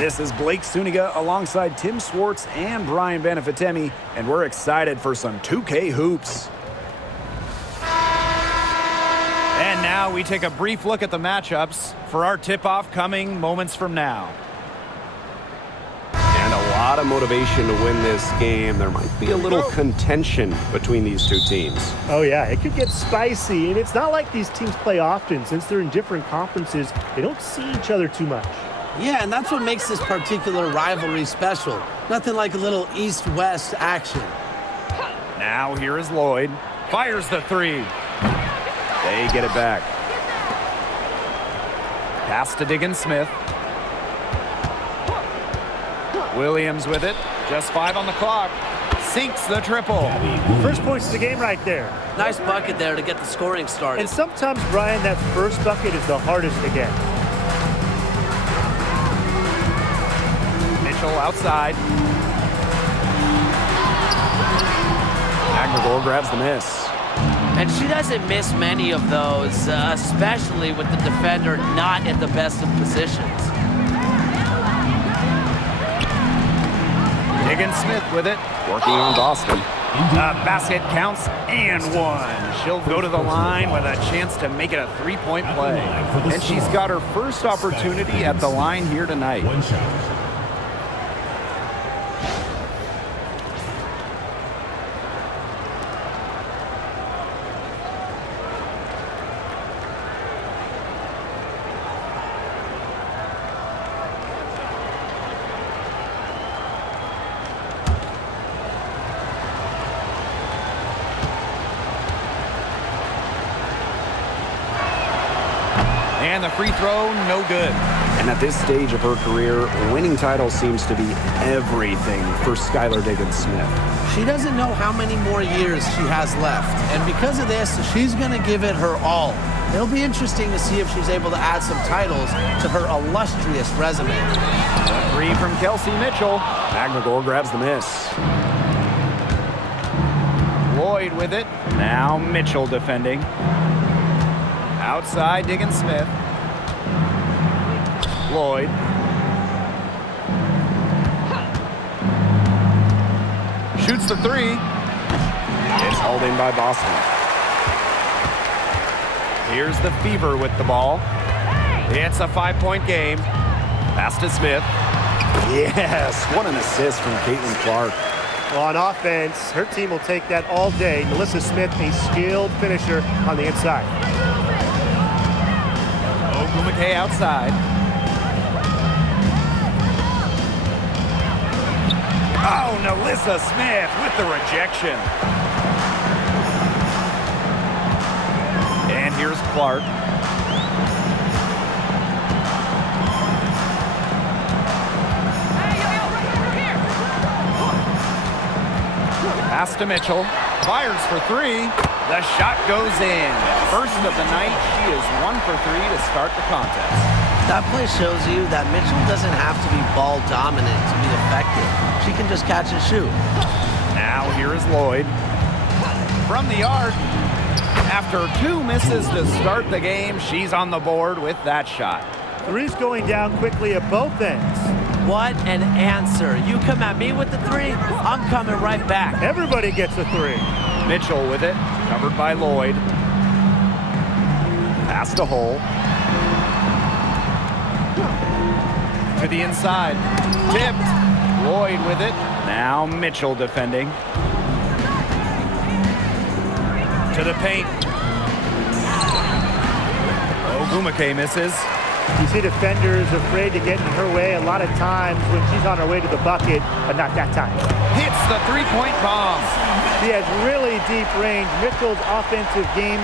This is Blake Suniga alongside Tim Swartz and Brian Banafitemi, and we're excited for some 2K hoops. And now we take a brief look at the matchups for our tip-off coming moments from now. And a lot of motivation to win this game. There might be a little contention between these two teams. Oh, yeah, it could get spicy, and it's not like these teams play often. Since they're in different conferences, they don't see each other too much. Yeah, and that's what makes this particular rivalry special. Nothing like a little East-West action. Now here is Lloyd. Fires the three. They get it back. Pass to Diggins-Smith. Williams with it. Just 5 on the clock. Sinks the triple. First points of the game right there. Nice bucket there to get the scoring started. And sometimes, Brian, that first bucket is the hardest to get. Mitchell outside. McGregor grabs the miss. And she doesn't miss many of those, especially with the defender not in the best of positions. Diggins-Smith with it. Working on Boston. Basket counts and one. She'll go to the line with a chance to make it a three-point play. And she's got her first opportunity at the line here tonight. And the free throw, no good. And at this stage of her career, winning titles seems to be everything for Skylar Diggins-Smith. She doesn't know how many more years she has left. And because of this, she's going to give it her all. It'll be interesting to see if she's able to add some titles to her illustrious resume. A three from Kelsey Mitchell. McGregor grabs the miss. Lloyd with it. Now Mitchell defending. Outside Diggins-Smith. Lloyd. Shoots the three. It's hauled in by Boston. Here's the Fever with the ball. It's a 5-point game. Pass to Smith. Yes, what an assist from Caitlin Clark. Well, on offense, her team will take that all day. Melissa Smith, a skilled finisher on the inside. Ogumake outside. Oh, Melissa Smith with the rejection. And here's Clark. Pass to Mitchell. Fires for three. The shot goes in. First of the night, she is 1 for 3 to start the contest. That play shows you that Mitchell doesn't have to be ball dominant to be effective. She can just catch and shoot. Now here is Lloyd. From the arc. After 2 misses to start the game, she's on the board with that shot. Three's going down quickly at both ends. What an answer. You come at me with the three, I'm coming right back. Everybody gets a three. Mitchell with it, covered by Lloyd. Pass to Hull. To the inside. Tipped. Lloyd with it. Now Mitchell defending. To the paint. Ogumake misses. You see defenders afraid to get in her way a lot of times when she's on her way to the bucket, but not that time. Hits the three-point bomb. She has really deep range. Mitchell's offensive game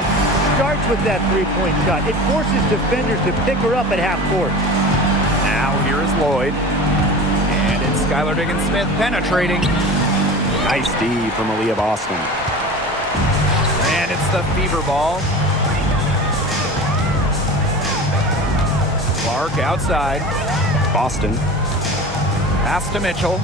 starts with that three-point shot. It forces defenders to pick her up at half court. Now here is Lloyd. And it's Skylar Diggins-Smith penetrating. Nice D from Aaliyah Boston. And it's the Fever ball. Clark outside. Boston. Pass to Mitchell.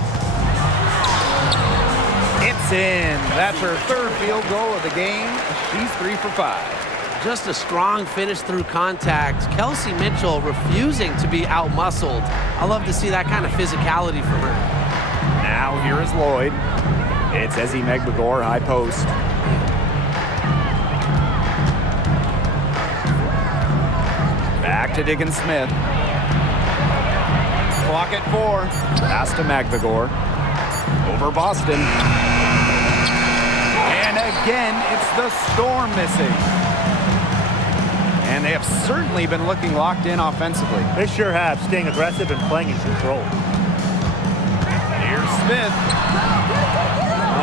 It's in. That's her third field goal of the game. She's 3 for 5. Just a strong finish through contact. Kelsey Mitchell refusing to be out-muscled. I love to see that kind of physicality from her. Now here is Lloyd. It's Ezzy Megbagor, high post. Back to Diggins Smith. Clock at 4. Pass to Megbagor. Over Boston. And again, it's the Storm missing. And they have certainly been looking locked in offensively. They sure have, staying aggressive and playing in control. Here's Smith.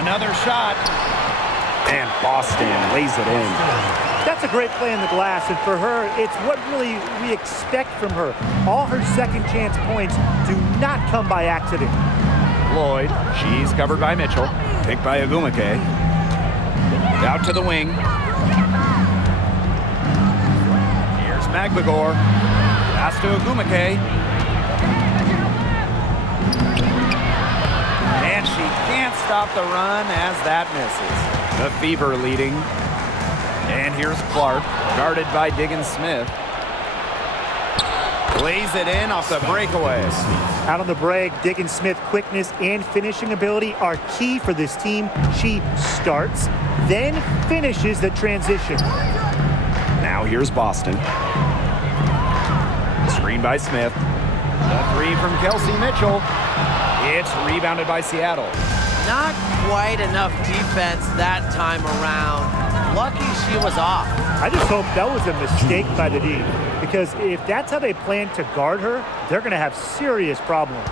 Another shot. And Boston lays it in. That's a great play in the glass, and for her, it's what really we expect from her. All her second chance points do not come by accident. Lloyd, she's covered by Mitchell. Picked by Agumake. Out to the wing. Here's Megbagor. Pass to Agumake. And she can't stop the run as that misses. The Fever leading. And here's Clark, guarded by Diggins Smith. Lays it in off the breakaway. Out on the break, Diggins Smith quickness and finishing ability are key for this team. She starts, then finishes the transition. Now here's Boston. Screen by Smith. The 3 from Kelsey Mitchell. It's rebounded by Seattle. Not quite enough defense that time around. Lucky she was off. I just hope that was a mistake by the D, because if that's how they plan to guard her, they're going to have serious problems.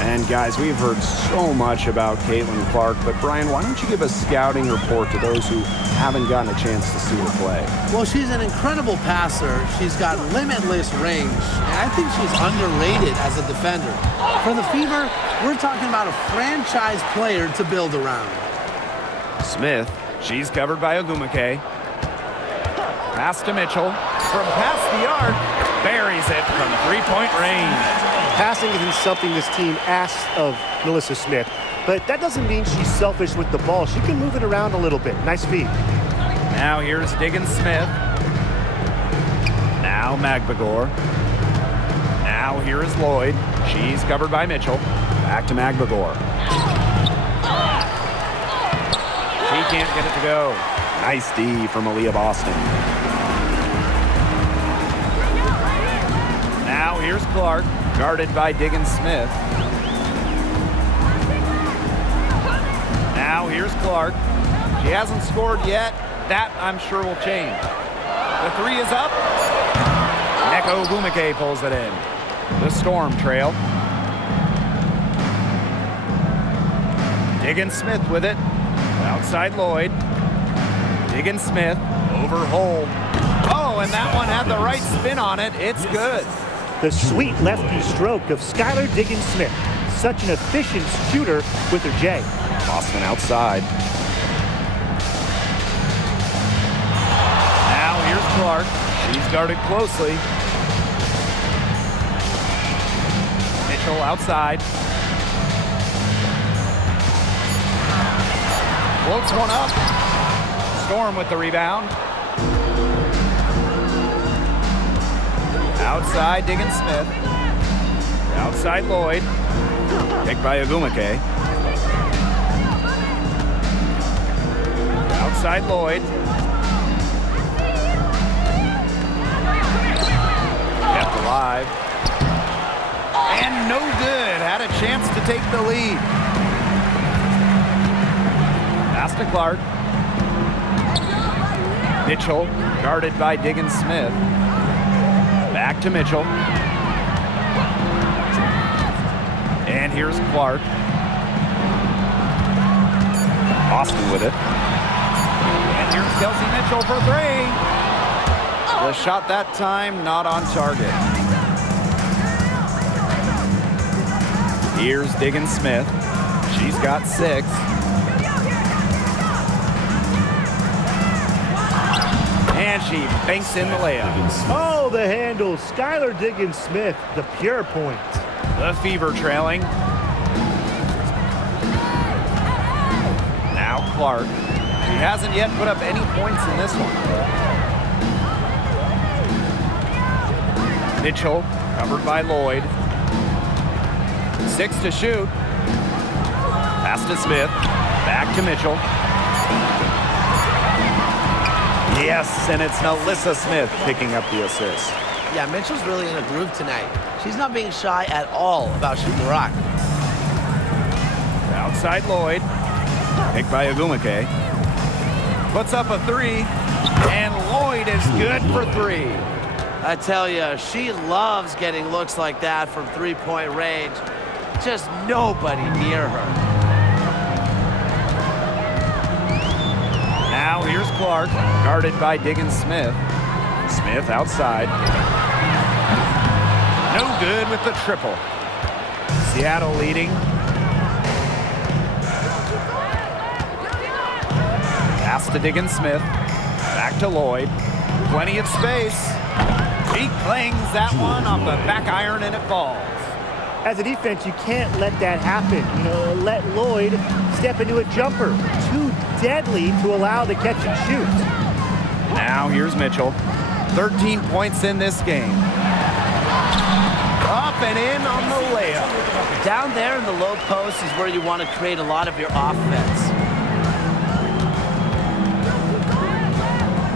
And guys, we've heard so much about Caitlin Clark, but Brian, why don't you give a scouting report to those who haven't gotten a chance to see her play? Well, she's an incredible passer. She's got limitless range, and I think she's underrated as a defender. For the Fever, we're talking about a franchise player to build around. Smith, she's covered by Agumake. Pass to Mitchell. From past the arc, buries it from three-point range. Passing isn't something this team asks of Melissa Smith, but that doesn't mean she's selfish with the ball. She can move it around a little bit. Nice feed. Now here's Diggins Smith. Now Megbagor. Now here is Lloyd. She's covered by Mitchell. Back to Megbagor. She can't get it to go. Nice D from Aaliyah Boston. Now here's Clark, guarded by Diggins Smith. Now here's Clark. She hasn't scored yet. That, I'm sure, will change. The 3 is up. Neko Agumake pulls it in. The Storm trail. Diggins Smith with it. Outside Lloyd. Diggins Smith. Over Hold. Oh, and that one had the right spin on it. It's good. The sweet lefty stroke of Skylar Diggins Smith. Such an efficient shooter with her J. Boston outside. Now here's Clark. She's guarded closely. Mitchell outside. Floats one up. Storm with the rebound. Outside Diggins Smith. Outside Lloyd. Picked by Agumake. Outside Lloyd. Kept alive. And no good. Had a chance to take the lead. Pass to Clark. Mitchell, guarded by Diggins Smith. Back to Mitchell. And here's Clark. Boston with it. And here's Kelsey Mitchell for 3. The shot that time not on target. Here's Diggins Smith. She's got 6. And she banks in the layup. Oh, the handle. Skylar Diggins Smith, the pure point. The Fever trailing. Now Clark. She hasn't yet put up any points in this one. Mitchell covered by Lloyd. 6 to shoot. Pass to Smith. Back to Mitchell. Yes, and it's Alyssa Smith picking up the assist. Yeah, Mitchell's really in a groove tonight. She's not being shy at all about shooting the rock. Outside Lloyd. Picked by Ogumake. Puts up a 3, and Lloyd is good for 3. I tell you, she loves getting looks like that from three-point range. Just nobody near her. Now here's Clark, guarded by Diggins Smith. Smith outside. No good with the triple. Seattle leading. Pass to Diggins Smith. Back to Lloyd. Plenty of space. He clings that one off the back iron and it falls. As a defense, you can't let that happen. Let Lloyd step into a jumper. Too deadly to allow the catch and shoot. Now here's Mitchell. 13 points in this game. Up and in on the layup. Down there in the low post is where you want to create a lot of your offense.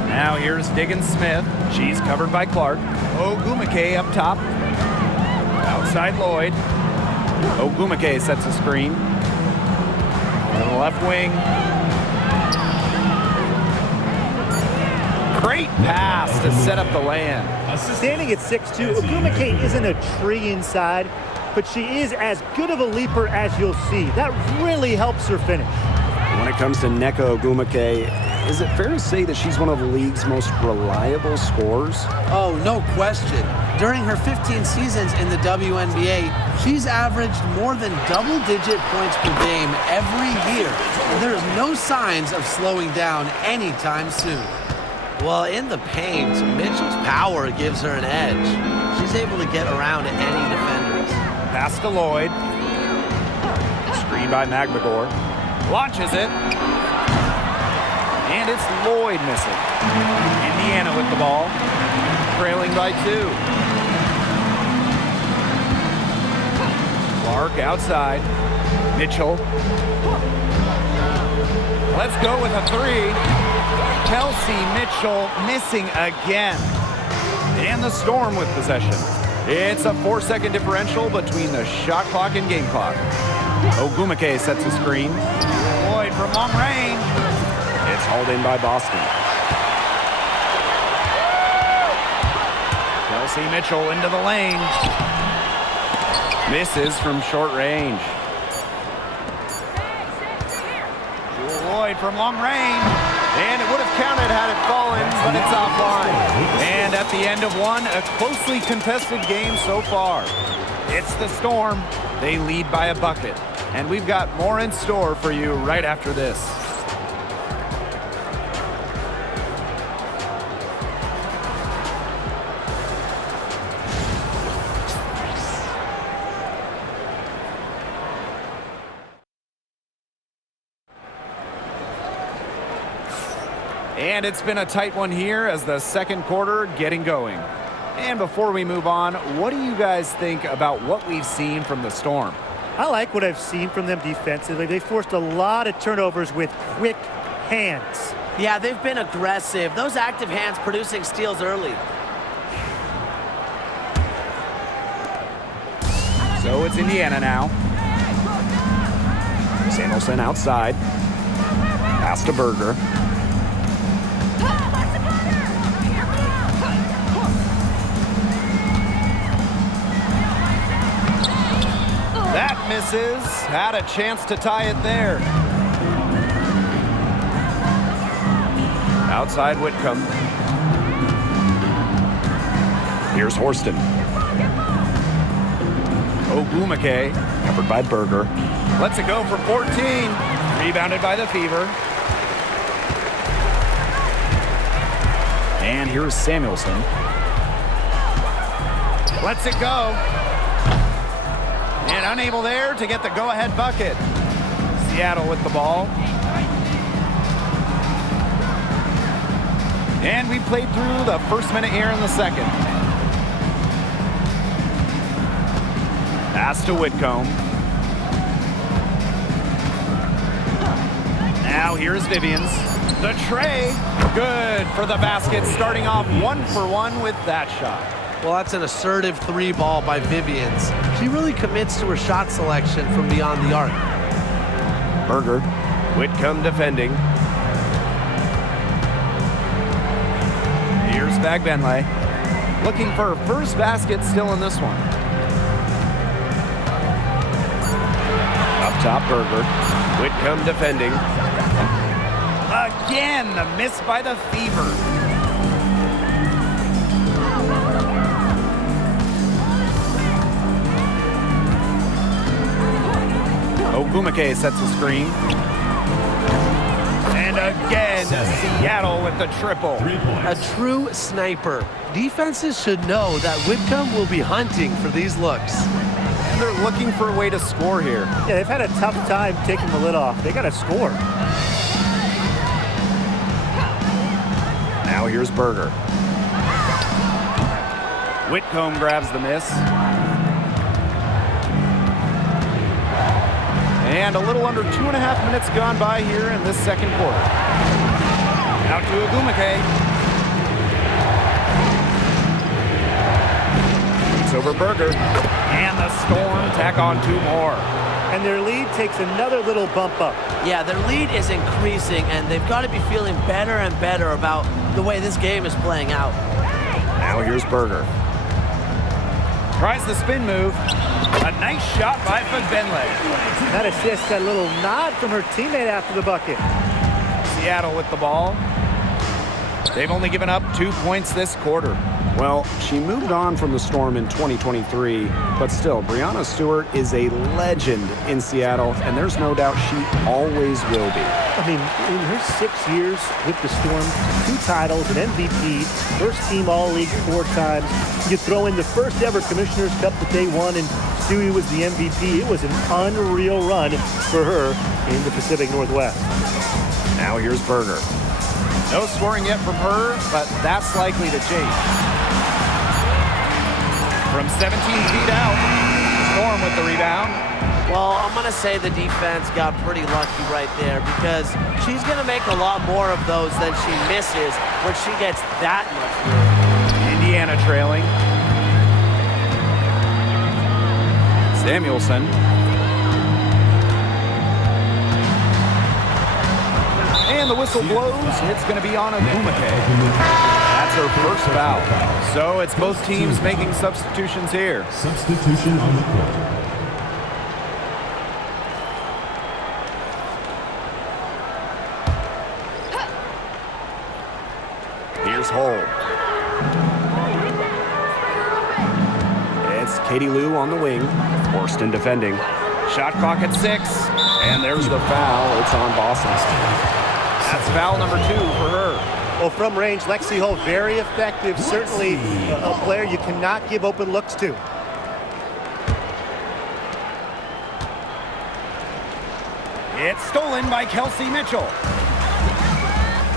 Now here's Diggins Smith. She's covered by Clark. Ogumake up top. Outside Lloyd. Ogumake sets a screen. On the left wing. Great pass to set up the lay-in. Standing at 6'2", Ogumake isn't a tree inside, but she is as good of a leaper as you'll see. That really helps her finish. When it comes to Nneka Ogumake, is it fair to say that she's one of the league's most reliable scorers? Oh, no question. During her 15 seasons in the WNBA, she's averaged more than double-digit points per game every year, and there is no signs of slowing down anytime soon. Well, in the paint, Mitchell's power gives her an edge. She's able to get around any defenders. Pass to Lloyd. Screen by McGregor. Launches it. And it's Lloyd missing. Indiana with the ball. Trailing by 2. Clark outside. Mitchell. Let's go with a 3. Kelsey Mitchell missing again. And the Storm with possession. It's a 4-second differential between the shot clock and game clock. Ogumake sets a screen. Lloyd from long range. It's hauled in by Boston. Kelsey Mitchell into the lane. Misses from short range. Lloyd from long range. And it would have counted had it fallen, but it's offline. And at the end of one, a closely contested game so far. It's the Storm. They lead by a bucket. And we've got more in store for you right after this. And it's been a tight one here as the second quarter getting going. And before we move on, what do you guys think about what we've seen from the Storm? I like what I've seen from them defensively. They forced a lot of turnovers with quick hands. Yeah, they've been aggressive. Those active hands producing steals early. So it's Indiana now. Samuelson outside. Pass to Berger. That misses. Had a chance to tie it there. Outside Whitcomb. Here's Horston. Ogumake. Covered by Berger. Lets it go for 14. Rebounded by the Fever. And here's Samuelson. Lets it go. And unable there to get the go-ahead bucket. Seattle with the ball. And we played through the first minute here in the second. Pass to Whitcomb. Now here's Vivians. The tray. Good for the basket, starting off 1 for 1 with that shot. Well, that's an assertive 3 ball by Vivians. She really commits to her shot selection from beyond the arc. Berger. Whitcomb defending. Here's Fagbenle. Looking for her first basket still in this one. Up top, Berger. Whitcomb defending. Again, the miss by the Fever. Ogumake sets the screen. And again, Seattle with the triple. A true sniper. Defenses should know that Whitcomb will be hunting for these looks. And they're looking for a way to score here. Yeah, they've had a tough time taking the lid off. They got to score. Now here's Berger. Whitcomb grabs the miss. And a little under 2.5 minutes gone by here in this second quarter. Out to Ogumake. It's over Berger. And the Storm tack on 2 more. And their lead takes another little bump up. Yeah, their lead is increasing, and they've got to be feeling better and better about the way this game is playing out. Now here's Berger. Tries the spin move. A nice shot by Fagbenle. That assist got a little nod from her teammate after the bucket. Seattle with the ball. They've only given up 2 points this quarter. Well, she moved on from the Storm in 2023, but still, Breanna Stewart is a legend in Seattle, and there's no doubt she always will be. I mean, in her 6 years with the Storm, 2 titles, an MVP, first team All-League 4 times. You throw in the first ever Commissioner's Cup that they won, and Stewie was the MVP. It was an unreal run for her in the Pacific Northwest. Now here's Berger. No scoring yet from her, but that's likely to change. From 17 feet out, Storm with the rebound. Well, I'm going to say the defense got pretty lucky right there because she's going to make a lot more of those than she misses when she gets that much room. Indiana trailing. Samuelson. And the whistle blows. It's going to be on Ogumake. That's her first foul. So it's both teams making substitutions here. Substitution on the court. Here's Hull. It's Katie Lou on the wing. Forston defending. Shot clock at 6. And there's the foul. It's on Boston. That's foul number 2 for her. Well, from range, Lexi Hull, very effective. Certainly a player you cannot give open looks to. It's stolen by Kelsey Mitchell.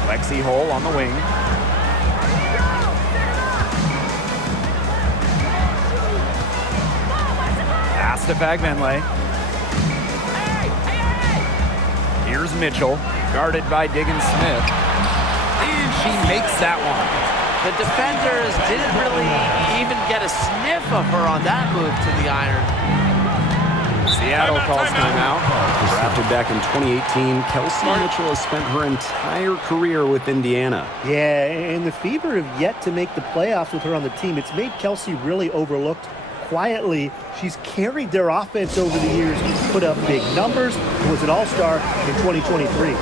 Lexi Hull on the wing. Pass to Fagbenle. Here's Mitchell, guarded by Diggins Smith. And she makes that one. The defenders didn't really even get a sniff of her on that move to the iron. Seattle calls timeout. Drafted back in 2018, Kelsey Mitchell has spent her entire career with Indiana. Yeah, and the Fever have yet to make the playoffs with her on the team. It's made Kelsey really overlooked. Quietly, she's carried their offense over the years, put up big numbers, and was an all-star in 2023.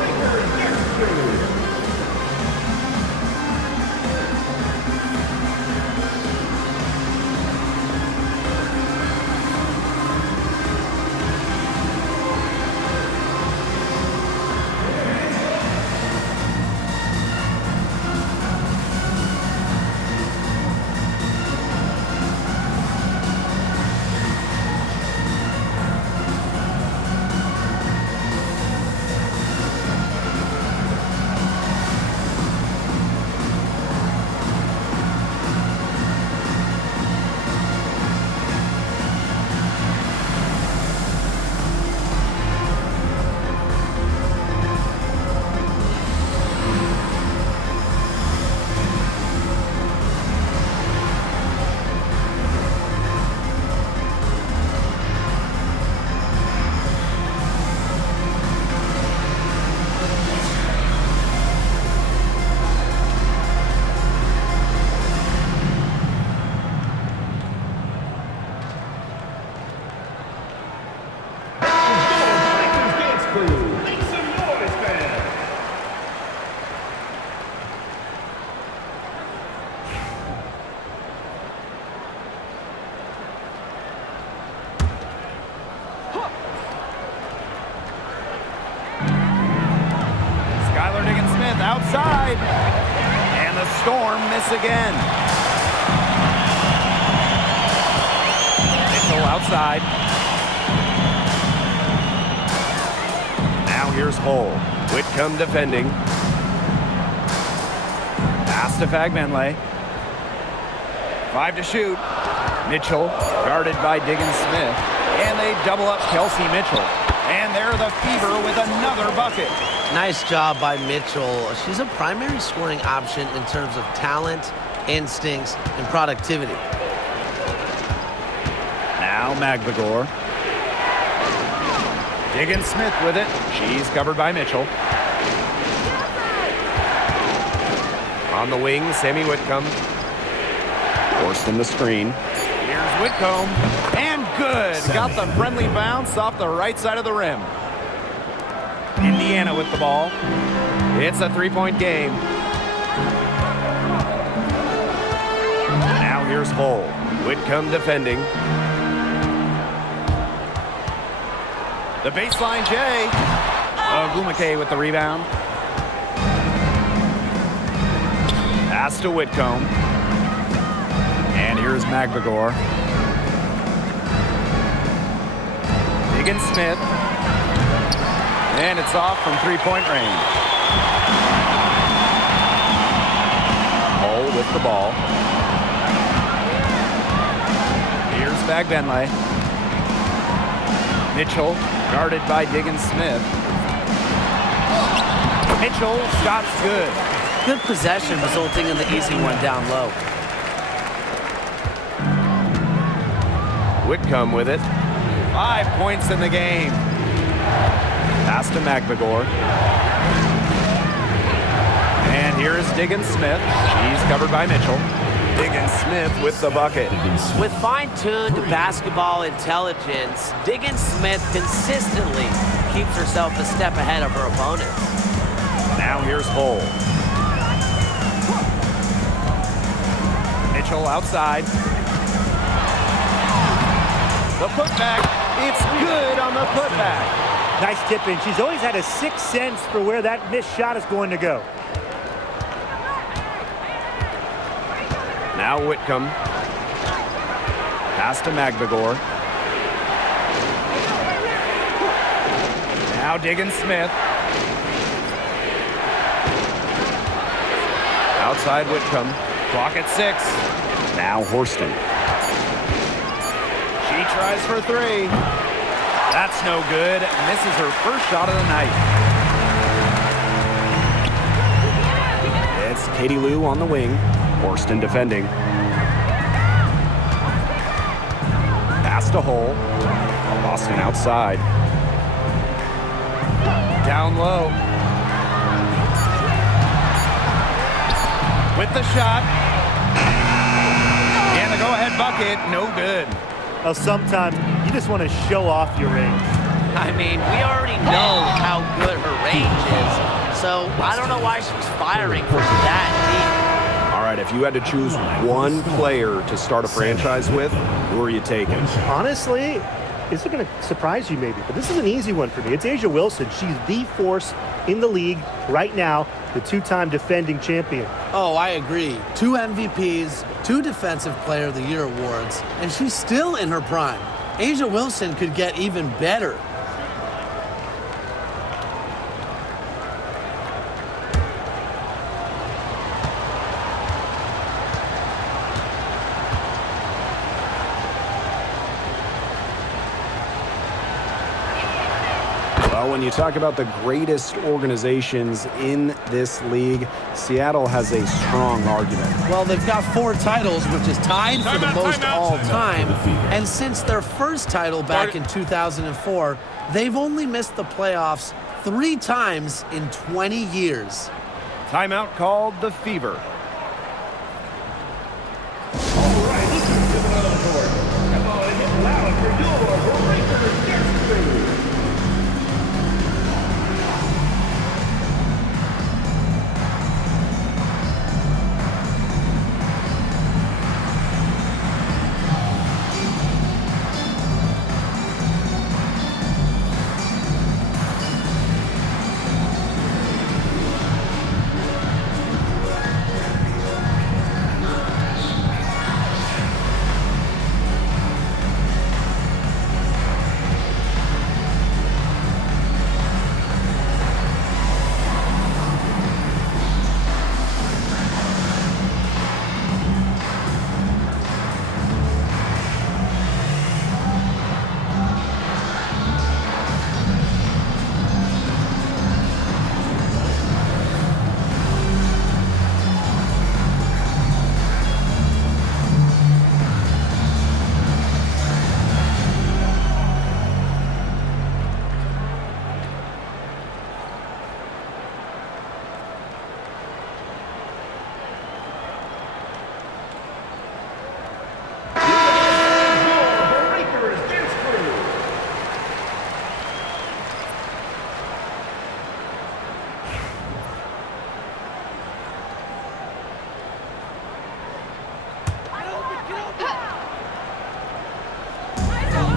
miss again. Mitchell outside. Now here's Hull. Whitcomb defending. Pass to Fagbenle. 5 to shoot. Mitchell guarded by Diggins-Smith. And they double up Kelsey Mitchell. And they're the Fever with another bucket. Nice job by Mitchell. She's a primary scoring option in terms of talent, instincts, and productivity. Now Magbagor. Diggins-Smith with it. She's covered by Mitchell. On the wing, Sammy Whitcomb. Forced in the screen. Here's Whitcomb. And good. Got the friendly bounce off the right side of the rim. Indiana with the ball. It's a three-point game. Now here's Hull. Whitcomb defending. The baseline J. Ogumake with the rebound. Pass to Whitcomb. And here's Magbagor. Diggins-Smith. And it's off from three-point range. Hull with the ball. Here's Fagbenle. Mitchell guarded by Diggins-Smith. Mitchell, shot's good. Good possession resulting in the easy one down low. Whitcomb with it. 5 points in the game. Pass to Magbagor. And here's Diggins-Smith. She's covered by Mitchell. Diggins-Smith with the bucket. With fine-tuned basketball intelligence, Diggins-Smith consistently keeps herself a step ahead of her opponents. Now here's Hull. Mitchell outside. The putback. It's good on the putback. Nice tip in. She's always had a sixth sense for where that missed shot is going to go. Now Whitcomb. Pass to Magbagor. Now Diggins-Smith. Outside Whitcomb. Clock at 6. Now Horston. She tries for 3. That's no good. Misses her first shot of the night. It's Katie Lou on the wing. Horston defending. Pass to Hull. Boston outside. Down low. With the shot. And the go-ahead bucket, no good. Well, sometimes you just want to show off your range. I mean, we already know how good her range is, so I don't know why she's firing from that All right, if you had to choose one player to start a franchise with, who are you taking? Honestly, this is going to surprise you maybe, but this is an easy one for me. It's A'ja Wilson. She's the force in the league right now, the two-time defending champion. Oh, I agree. 2 MVPs, 2 Defensive Player of the Year awards, and she's still in her prime. A'ja Wilson could get even better. Well, when you talk about the greatest organizations in this league, Seattle has a strong argument. Well, they've got 4 titles, which is tied for the most all time. And since their first title back in 2004, they've only missed the playoffs 3 times in 20 years. Timeout called the Fever.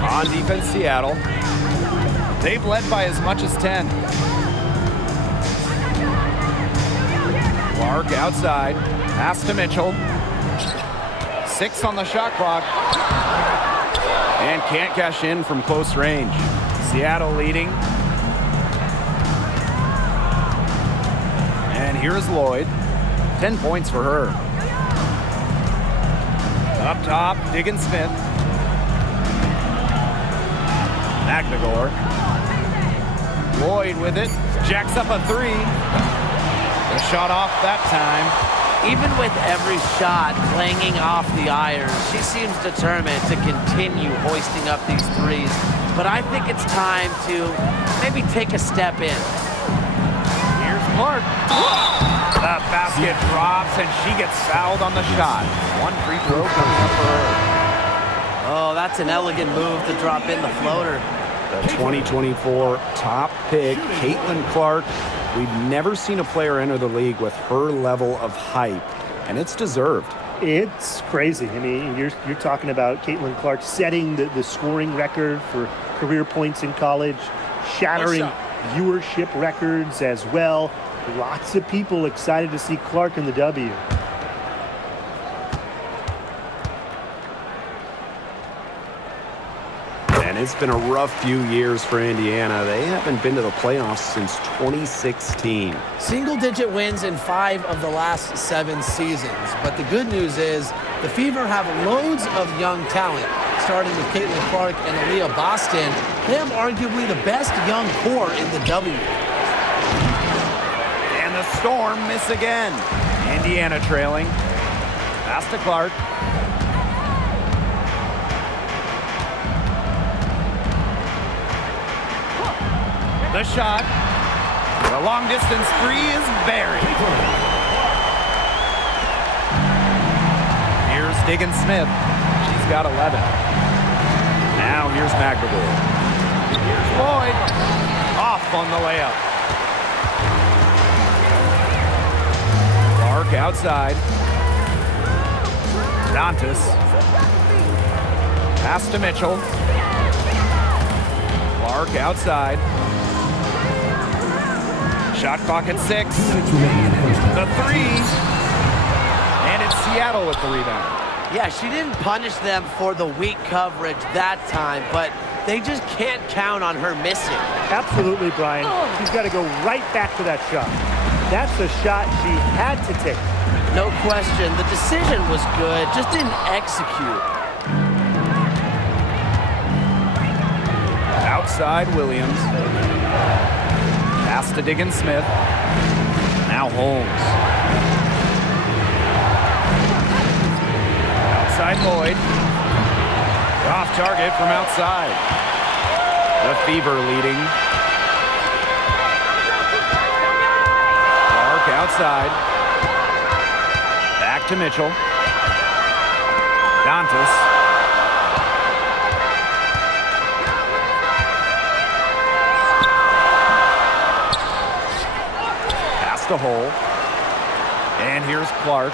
On defense, Seattle. They've led by as much as 10. Clark outside. Pass to Mitchell. 6 on the shot clock. And can't cash in from close range. Seattle leading. And here's Lloyd. 10 points for her. Up top, Diggins-Smith. Magnagor. Lloyd with it. Jacks up a 3. The shot off that time. Even with every shot clanging off the iron, she seems determined to continue hoisting up these threes. But I think it's time to maybe take a step in. Here's Clark. The basket drops, and she gets fouled on the shot. 1 free throw coming up for her. Oh, that's an elegant move to drop in the floater. The 2024 top pick, Caitlin Clark. We've never seen a player enter the league with her level of hype, and it's deserved. It's crazy. I mean, you're talking about Caitlin Clark setting the scoring record for career points in college, shattering viewership records as well. Lots of people excited to see Clark in the W. And it's been a rough few years for Indiana. They haven't been to the playoffs since 2016. Single-digit wins in 5 of the last 7 seasons. But the good news is the Fever have loads of young talent. Starting with Caitlin Clark and Aaliyah Boston, they have arguably the best young core in the W. And the Storm miss again. Indiana trailing. Pass to Clark. The shot. The long distance 3 is buried. Here's Diggins-Smith. She's got 11. Now here's McAvoy. Here's Lloyd. Off on the layup. Clark outside. Dantas. Pass to Mitchell. Clark outside. Shot clock at 6. The 3. And it's Seattle with the rebound. Yeah, she didn't punish them for the weak coverage that time, but they just can't count on her missing. Absolutely, Brian. She's got to go right back to that shot. That's the shot she had to take. No question. The decision was good, just didn't execute. Outside Williams. Pass to Diggins-Smith. Now Holmes. Outside Lloyd. Off target from outside. The Fever leading. Clark outside. Back to Mitchell. Dantas. The hole. And here's Clark.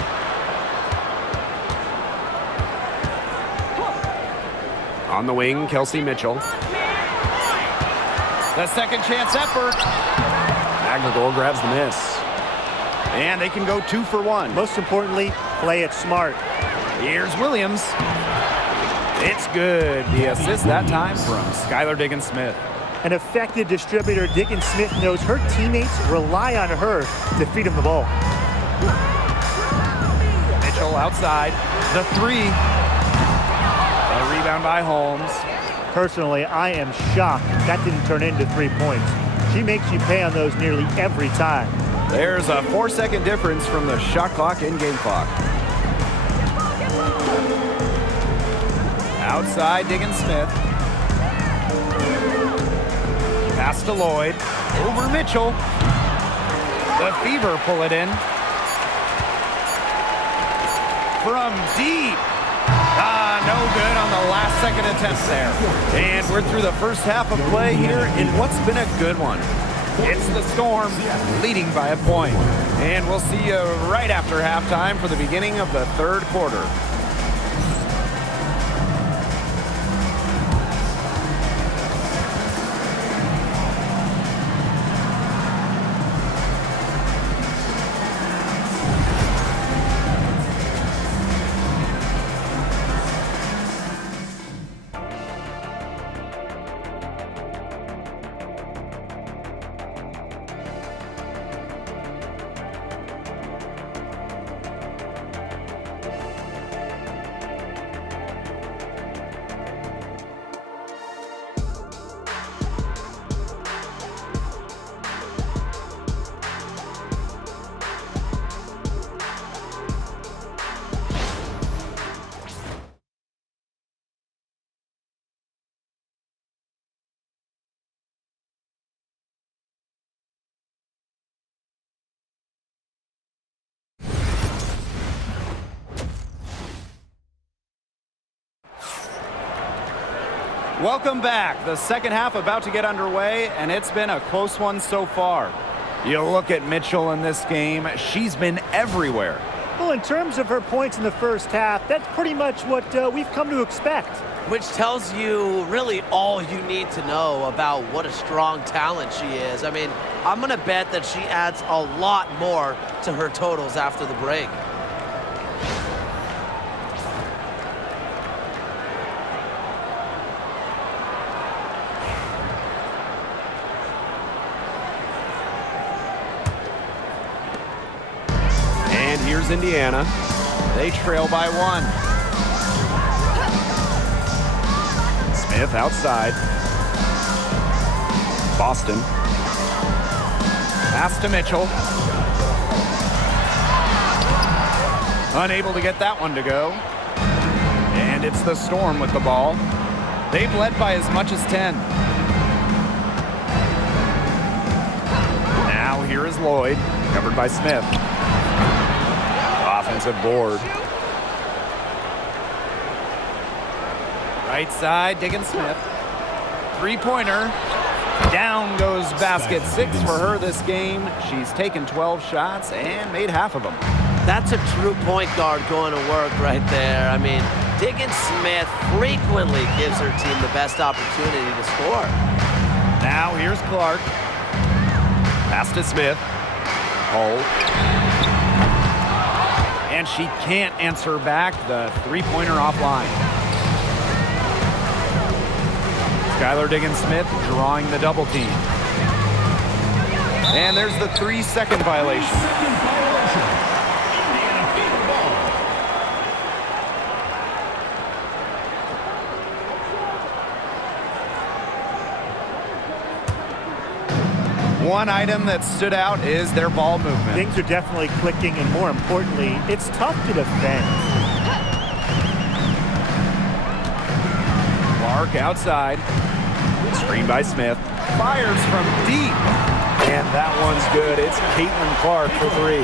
On the wing, Kelsey Mitchell. The second chance effort. Magnagor grabs the miss. And they can go 2 for 1. Most importantly, play it smart. Here's Williams. It's good. The assist that time from Skylar Diggins-Smith. An effective distributor, Diggins-Smith knows her teammates rely on her to feed him the ball. Mitchell outside. The 3. A rebound by Holmes. Personally, I am shocked that didn't turn into 3 points. She makes you pay on those nearly every time. There's a 4-second difference from the shot clock and game clock. Outside Diggins-Smith. Pass to Lloyd. Over Mitchell. The Fever pull it in. From deep. No good on the last second attempt there. And we're through the first half of play here in what's been a good one. It's the Storm leading by a point. And we'll see you right after halftime for the beginning of the 3rd quarter. Welcome back. The second half about to get underway, and it's been a close one so far. You look at Mitchell in this game, she's been everywhere. Well, in terms of her points in the first half, that's pretty much what we've come to expect. Which tells you really all you need to know about what a strong talent she is. I mean, I'm going to bet that she adds a lot more to her totals after the break. And here's Indiana. They trail by 1. Smith outside. Boston. Pass to Mitchell. Unable to get that one to go. And it's the Storm with the ball. They've led by as much as 10. Now here is Lloyd, covered by Smith. Offensive board. Right side, Diggins Smith. Three-pointer. Down goes basket. 6 for her this game. She's taken 12 shots and made half of them. That's a true point guard going to work right there. I mean, Diggins Smith frequently gives her team the best opportunity to score. Now here's Clark. Pass to Smith. Hole. And she can't answer back. The three-pointer offline. Skylar Diggins-Smith drawing the double team. And there's the 3-second violation. One item that stood out is their ball movement. Things are definitely clicking, and more importantly, it's tough to defend. Clark outside. Screen by Smith. Fires from deep. And that one's good. It's Caitlin Clark for 3.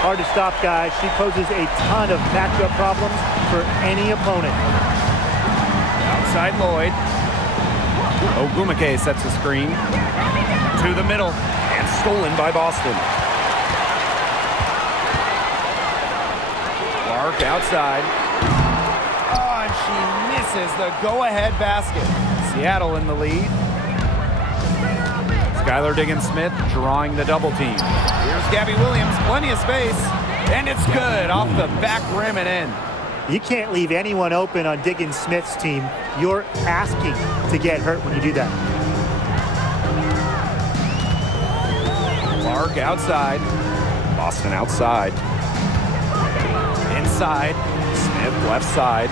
Hard to stop, guys. She poses a ton of matchup problems for any opponent. Outside Lloyd. Ogumake sets a screen. To the middle. And stolen by Boston. Clark outside. Oh, and she misses the go-ahead basket. Seattle in the lead. Skylar Diggins-Smith drawing the double team. Here's Gabby Williams, plenty of space. And it's good off the back rim and in. You can't leave anyone open on Diggins-Smith's team. You're asking to get hurt when you do that. Clark outside. Boston outside. Inside. Smith left side.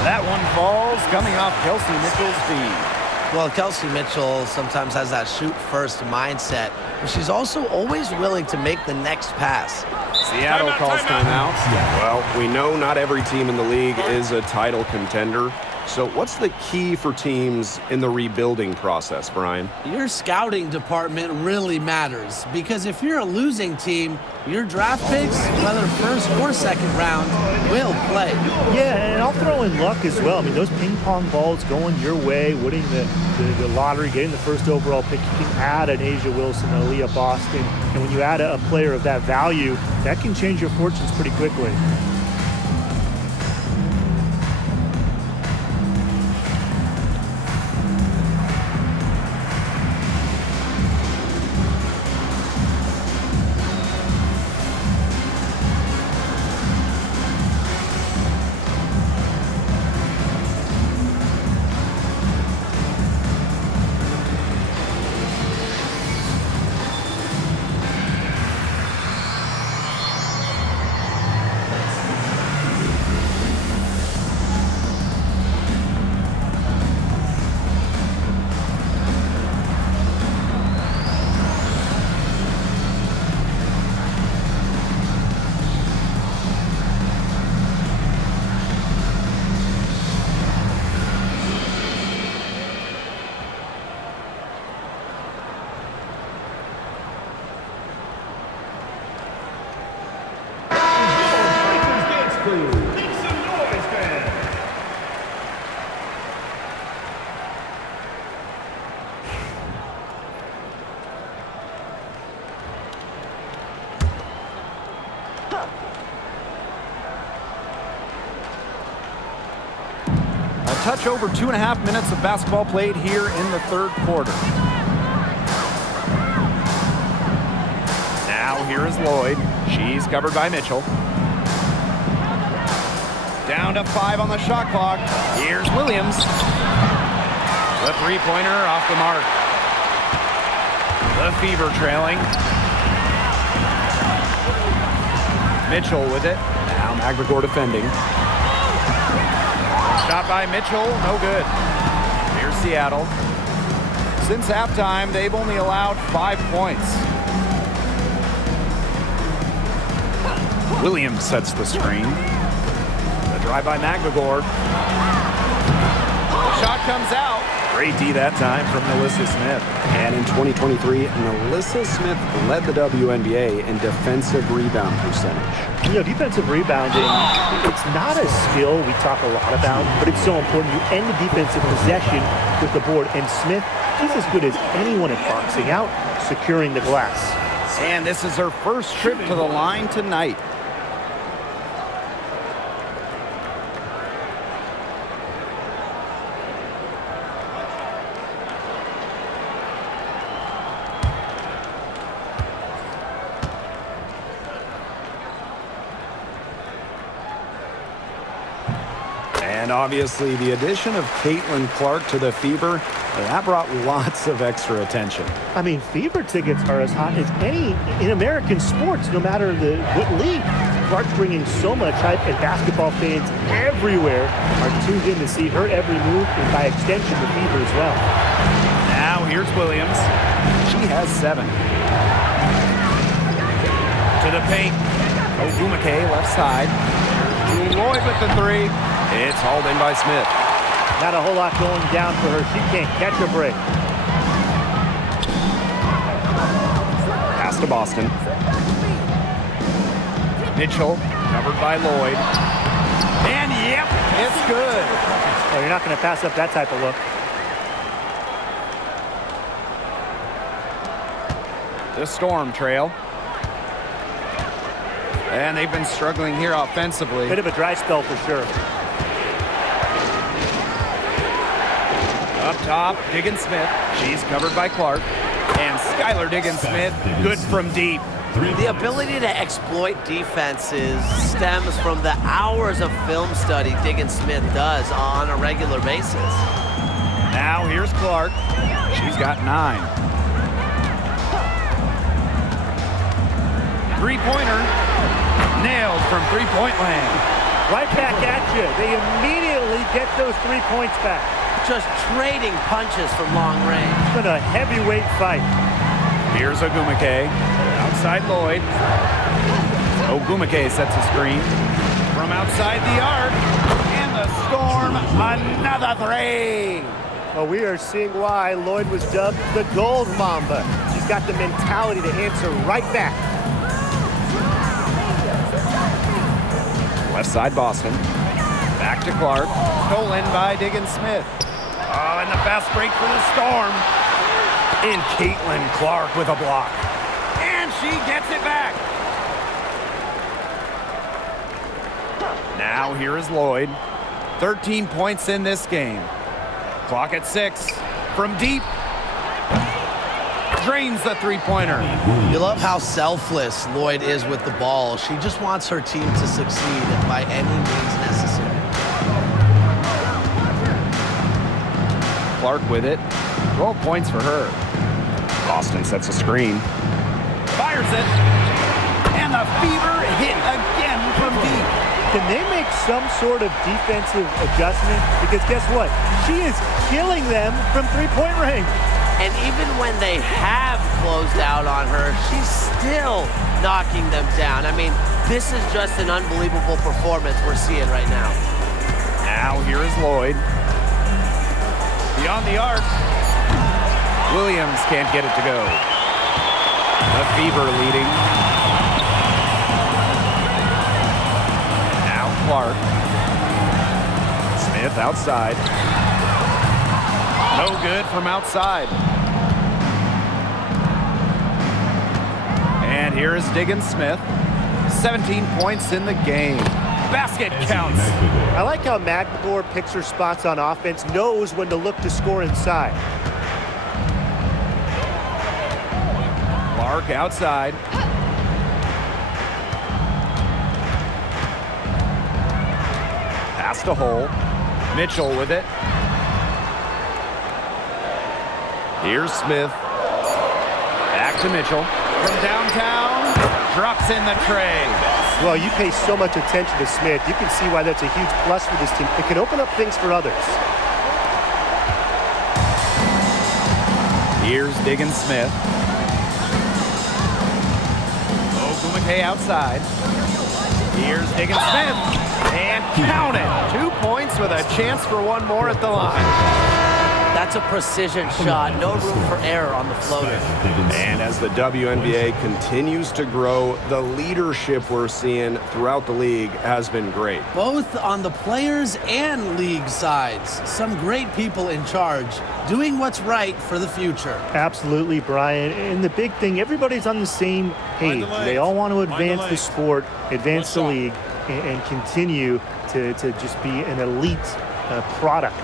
That one falls, coming off Kelsey Mitchell's feed. Well, Kelsey Mitchell sometimes has that shoot-first mindset, but she's also always willing to make the next pass. Seattle calls timeout. Well, we know not every team in the league is a title contender. So what's the key for teams in the rebuilding process, Brian? Your scouting department really matters, because if you're a losing team, your draft picks, whether first or second round, will play. Yeah, and I'll throw in luck as well. I mean, those ping pong balls going your way, winning the lottery, getting the first overall pick, you can add an Asia Wilson, an Aaliyah Boston, and when you add a player of that value, that can change your fortunes pretty quickly. touch over 2.5 minutes of basketball played here in the third quarter. Now here is Lloyd. She's covered by Mitchell. Down to 5 on the shot clock. Here's Williams. The three-pointer off the mark. The Fever trailing. Mitchell with it. Now McGregor defending. Shot by Mitchell, no good. Here's Seattle. Since halftime, they've only allowed 5 points. Williams sets the screen. The drive by McGregor. The shot comes out. Great D that time from Melissa Smith. And in 2023, Melissa Smith led the WNBA in defensive rebound percentage. You know, defensive rebounding, it's not a skill we talk a lot about, but it's so important. You end the defensive possession with the board. And Smith, she's as good as anyone at boxing out, securing the glass. And this is her first trip to the line tonight. And obviously the addition of Caitlin Clark to the Fever, that brought lots of extra attention. I mean, Fever tickets are as hot as any in American sports, no matter what league. Clark's bringing so much hype, and basketball fans everywhere are tuned in to see her every move, and by extension, the Fever as well. Now here's Williams. She has 7. To the paint. Ogumake left side. Lloyd with the 3. It's hauled in by Smith. Not a whole lot going down for her. She can't catch a break. Pass to Boston. Mitchell covered by Lloyd. And yep, it's good. Oh, you're not going to pass up that type of look. The Storm trail. And they've been struggling here offensively. Bit of a dry spell for sure. Up top, Diggins-Smith. She's covered by Clark. And Skylar Diggins-Smith, good from deep. The ability to exploit defenses stems from the hours of film study Diggins-Smith does on a regular basis. Now here's Clark. She's got 9. Three-pointer. Nailed from three-point land. Right back at you. They immediately get those 3 points back. Just trading punches from long range. It's been a heavyweight fight. Here's Ogumake. Outside Lloyd. Ogumake sets a screen. From outside the arc. And the Storm, another 3. Well, we are seeing why Lloyd was dubbed the Gold Mamba. She's got the mentality to answer right back. Left side Boston. Back to Clark. Stolen by Diggins-Smith. Oh, and the fast break for the Storm. And Caitlin Clark with a block. And she gets it back. Now here is Lloyd. 13 points in this game. Clock at 6. From deep. Drains the three-pointer. You love how selfless Lloyd is with the ball. She just wants her team to succeed by any means necessary. Clark with it. 12 points for her. Boston sets a screen. Fires it. And the Fever hit again from deep. Can they make some sort of defensive adjustment? Because guess what? She is killing them from three-point range. And even when they have closed out on her, she's still knocking them down. I mean, this is just an unbelievable performance we're seeing right now. Now here is Lloyd. Beyond the arc. Williams can't get it to go. The Fever leading. Now Clark. Smith outside. No good from outside. And here is Diggins-Smith. 17 points in the game. basket counts. I like how McGregor picks her spots on offense, knows when to look to score inside. Clark outside. Pass to Hole. Mitchell with it. Here's Smith. Back to Mitchell. From downtown, drops in the tray. Well, you pay so much attention to Smith. You can see why that's a huge plus for this team. It can open up things for others. Here's Diggins Smith. Ogumake outside. Here's Diggins Smith. And count it. 2 points with a chance for one more at the line. That's a precision shot. No room for error on the floater. And as the WNBA continues to grow, the leadership we're seeing throughout the league has been great. Both on the players and league sides. Some great people in charge, doing what's right for the future. Absolutely, Brian. And the big thing, everybody's on the same page. They all want to advance the sport, advance the league, and continue to just be an elite product.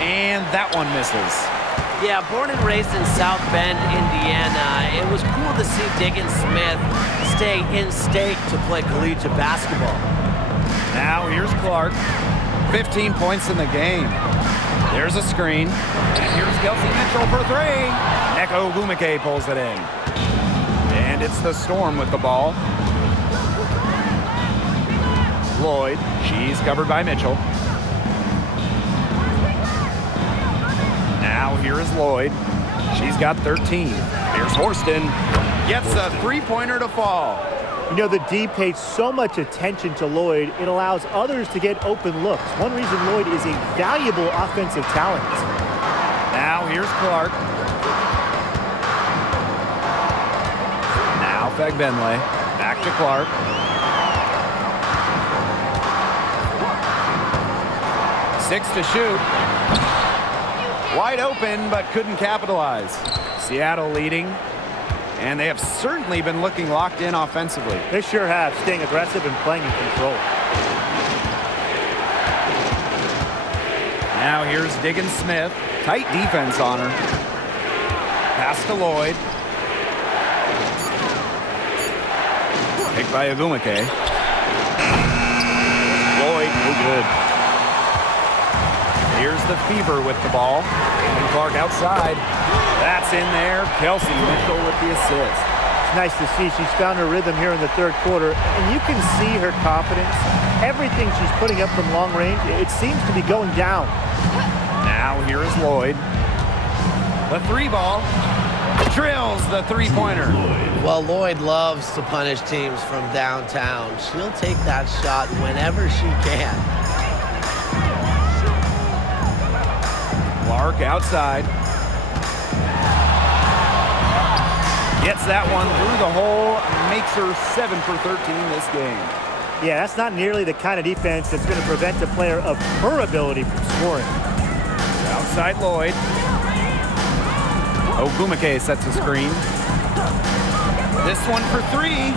And that one misses. Yeah, born and raised in South Bend, Indiana, it was cool to see Diggins Smith stay in state to play collegiate basketball. Now here's Clark. 15 points in the game. There's a screen. And here's Kelsey Mitchell for three. Neko Ogumake pulls it in. And it's the Storm with the ball. Lloyd, she's covered by Mitchell. Now here is Lloyd. She's got 13. Here's Horston. Gets a three-pointer to fall. You know, the D paid so much attention to Lloyd, it allows others to get open looks. One reason Lloyd is a valuable offensive talent. Now here's Clark. Now Fagbenle. Back to Clark. Six to shoot. Wide open, but couldn't capitalize. Seattle leading, and they have certainly been looking locked in offensively. They sure have, staying aggressive and playing in control. Now here's Diggins Smith. Tight defense on her. Pass to Lloyd. Picked by Ogumake. Lloyd, no good. Here's the Fever with the ball. And Clark outside. That's in there. Kelsey Mitchell with the assist. It's nice to see she's found her rhythm here in the third quarter, and you can see her confidence. Everything she's putting up from long range, it seems to be going down. Now here is Lloyd. The three ball. Drills the three-pointer. Well, Lloyd loves to punish teams from downtown. She'll take that shot whenever she can. Clark outside. Gets that one through the hole. Makes her 7 for 13 this game. Yeah, that's not nearly the kind of defense that's going to prevent a player of her ability from scoring. Outside Lloyd. Ogumake sets a screen. This one for three.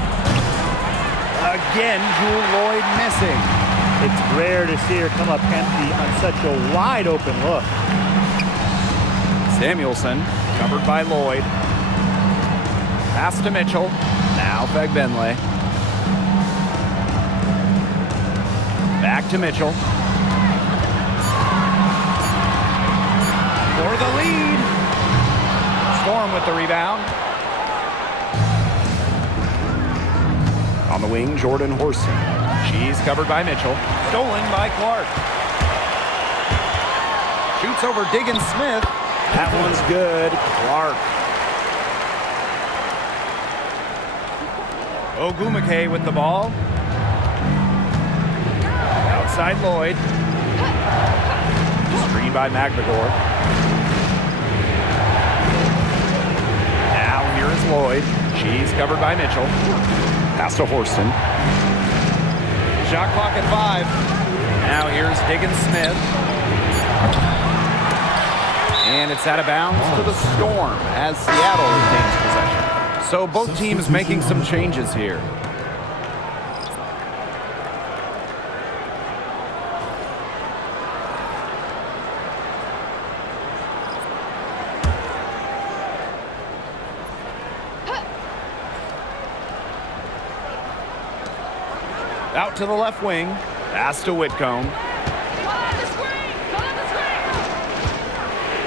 Again, Jewel Lloyd missing. It's rare to see her come up empty on such a wide open look. Samuelson, covered by Lloyd. Pass to Mitchell. Now Fagbenle. Back to Mitchell. For the lead. Storm with the rebound. On the wing, Jordan Horston. She's covered by Mitchell. Stolen by Clark. Shoots over Diggins Smith. That one's good. Clark. Ogumake with the ball. Outside Lloyd. Screen by McGregor. Now here is Lloyd. She's covered by Mitchell. Pass to Horston. Shot clock at 5. Now here's Diggins Smith. And it's out of bounds to the Storm as Seattle retains possession. So both teams making some changes here. Out to the left wing. Pass to Whitcomb.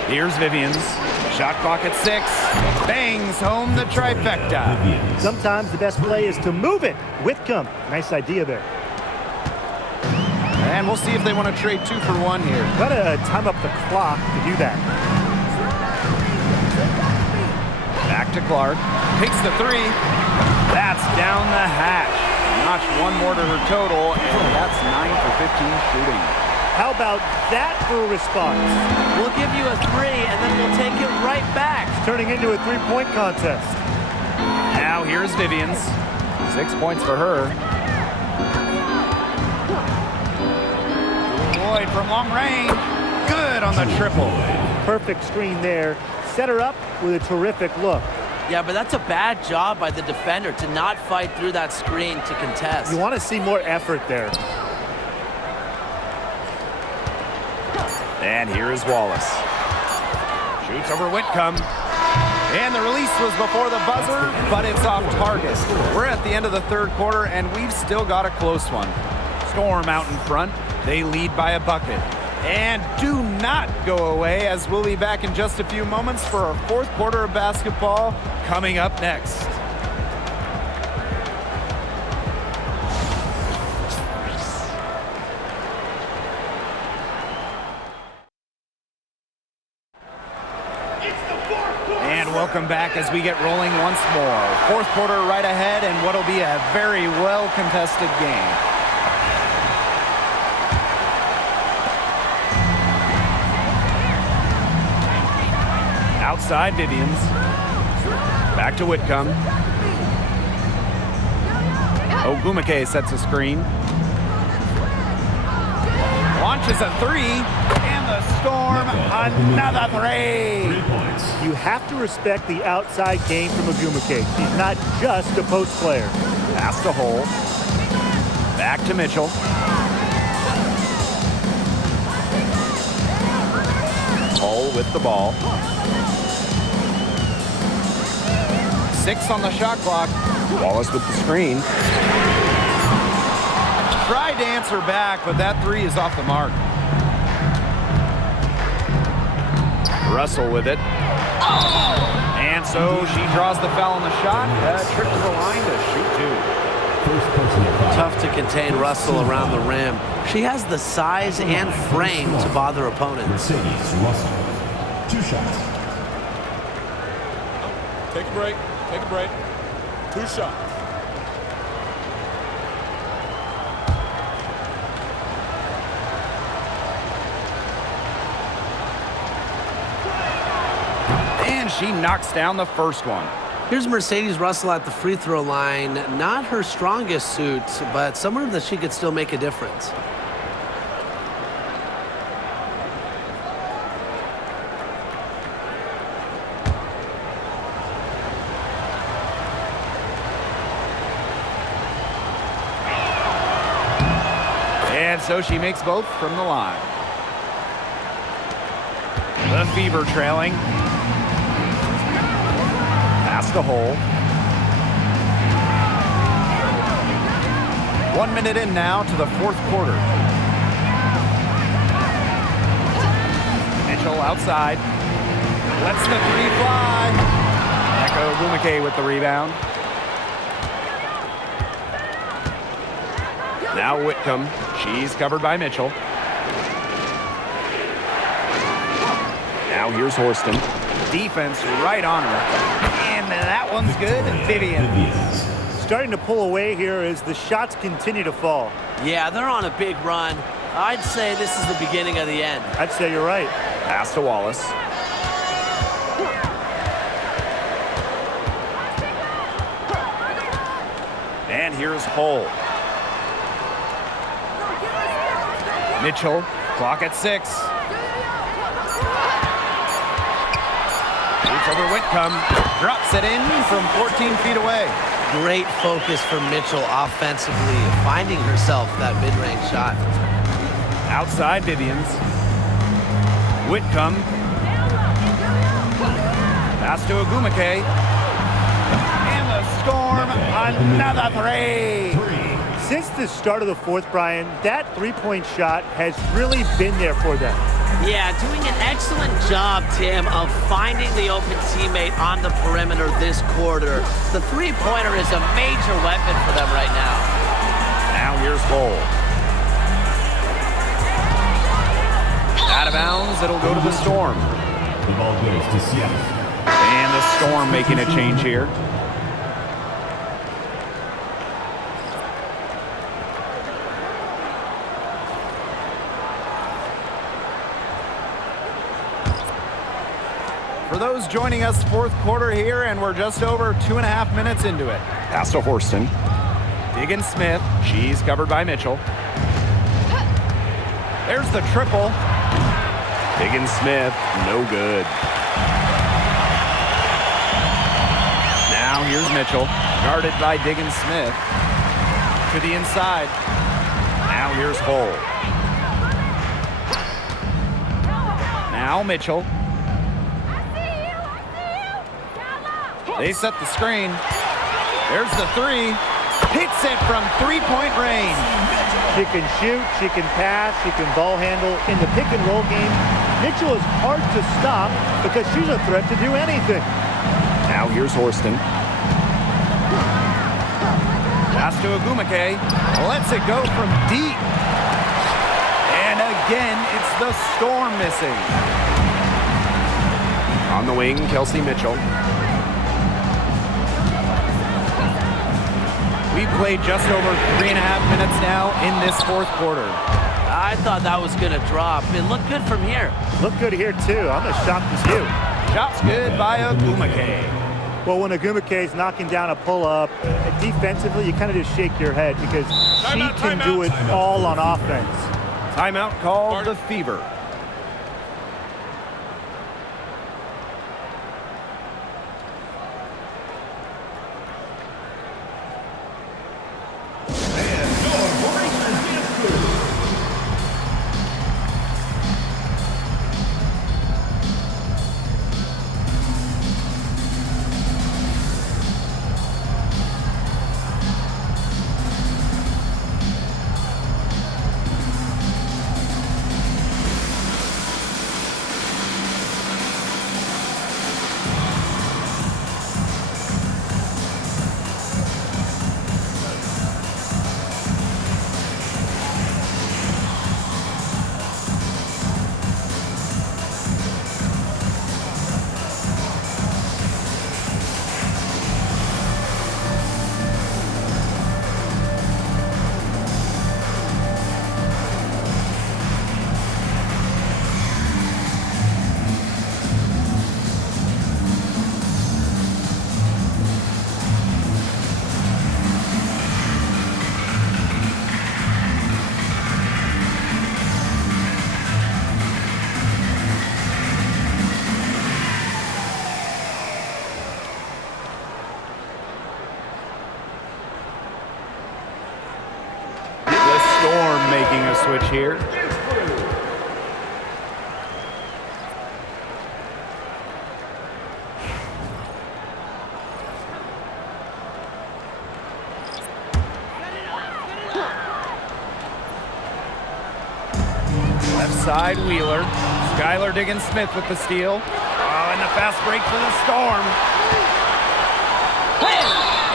Here's Vivians. Shot clock at 6. Bangs home the trifecta. Sometimes the best play is to move it. Whitcomb, nice idea there. And we'll see if they want to trade 2 for 1 here. Got to time up the clock to do that. Back to Clark. Takes the 3. That's down the hatch. Notch 1 more to her total, and that's 9 for 15 shooting. How about that for a response? We'll give you a 3, and then we'll take it right back. It's turning into a three-point contest. Now here's Vivians. 6 points for her. Lloyd from long range. Good on the triple. Perfect screen there. Set her up with a terrific look. Yeah, but that's a bad job by the defender to not fight through that screen to contest. You want to see more effort there. And here is Wallace. Shoots over Whitcomb. And the release was before the buzzer, but it's off target. We're at the end of the third quarter, and we've still got a close one. Storm out in front. They lead by a bucket. And do not go away, as we'll be back in just a few moments for our fourth quarter of basketball coming up next. And welcome back as we get rolling once more. Fourth quarter right ahead, and what'll be a very well-contested game. Outside Vivians. Back to Whitcomb. Ogumake sets a screen. Launches a 3. And the Storm, another 3. You have to respect the outside game from Ogumake. He's not just a post player. Pass to Hole. Back to Mitchell. Hole with the ball. 6 on the shot clock. Wallace with the screen. Tried to answer back, but that 3 is off the mark. Russell with it. And so she draws the foul on the shot. Trip to the line to shoot 2. Tough to contain Russell around the rim. She has the size and frame to bother opponents. Mercedes Russell. 2 shots. Take a break. Take a break. 2 shots. And she knocks down the first one. Here's Mercedes Russell at the free throw line. Not her strongest suit, but somewhere that she could still make a difference. And so she makes both from the line. The Fever trailing. Pass the Hole. 1 minute in now to the fourth quarter. Mitchell outside. Lets the 3 fly. Echo Bumake with the rebound. Now Whitcomb. She's covered by Mitchell. Now here's Horston. Defense right on her. And that one's good. Vivian. Starting to pull away here as the shots continue to fall. Yeah, they're on a big run. I'd say this is the beginning of the end. I'd say you're right. Pass to Wallace. And here's Hole. Mitchell, clock at 6. Shoots over Whitcomb. Drops it in from 14 feet away. Great focus for Mitchell offensively, finding herself that mid-range shot. Outside Vivians. Whitcomb. Pass to Ogumake. And the Storm, another three. Since the start of the fourth, Brian, that three-point shot has really been there for them. Yeah, doing an excellent job, Tim, of finding the open teammate on the perimeter this quarter. The three-pointer is a major weapon for them right now. Now here's Cole. Out of bounds, it'll go to the Storm. The ball goes to Seattle. And the Storm making a change here. For those joining us, fourth quarter here, and we're just over 2.5 minutes into it. Pass to Horston. Diggins Smith. She's covered by Mitchell. There's the triple. Diggins Smith, no good. Now here's Mitchell, guarded by Diggins Smith. To the inside. Now here's Hull. Now Mitchell. They set the screen. There's the three. Hits it from three-point range. She can shoot, she can pass, she can ball handle. In the pick and roll game, Mitchell is hard to stop because she's a threat to do anything. Now here's Horston. Pass to Ogumake. Lets it go from deep. And again, it's the Storm missing. On the wing, Kelsey Mitchell. We've played just over 3.5 minutes now in this fourth quarter. I thought that was going to drop. It looked good from here. Look good here, too. I'm as shocked as you. Shot's good by Ogumake. Well, when Ogumake is knocking down a pull-up, defensively, you kind of just shake your head because she can do it all on offense. Timeout called the Fever. Storm making a switch here. Left side, Wheeler. Skylar Diggins Smith with the steal. Oh, and the fast break for the Storm.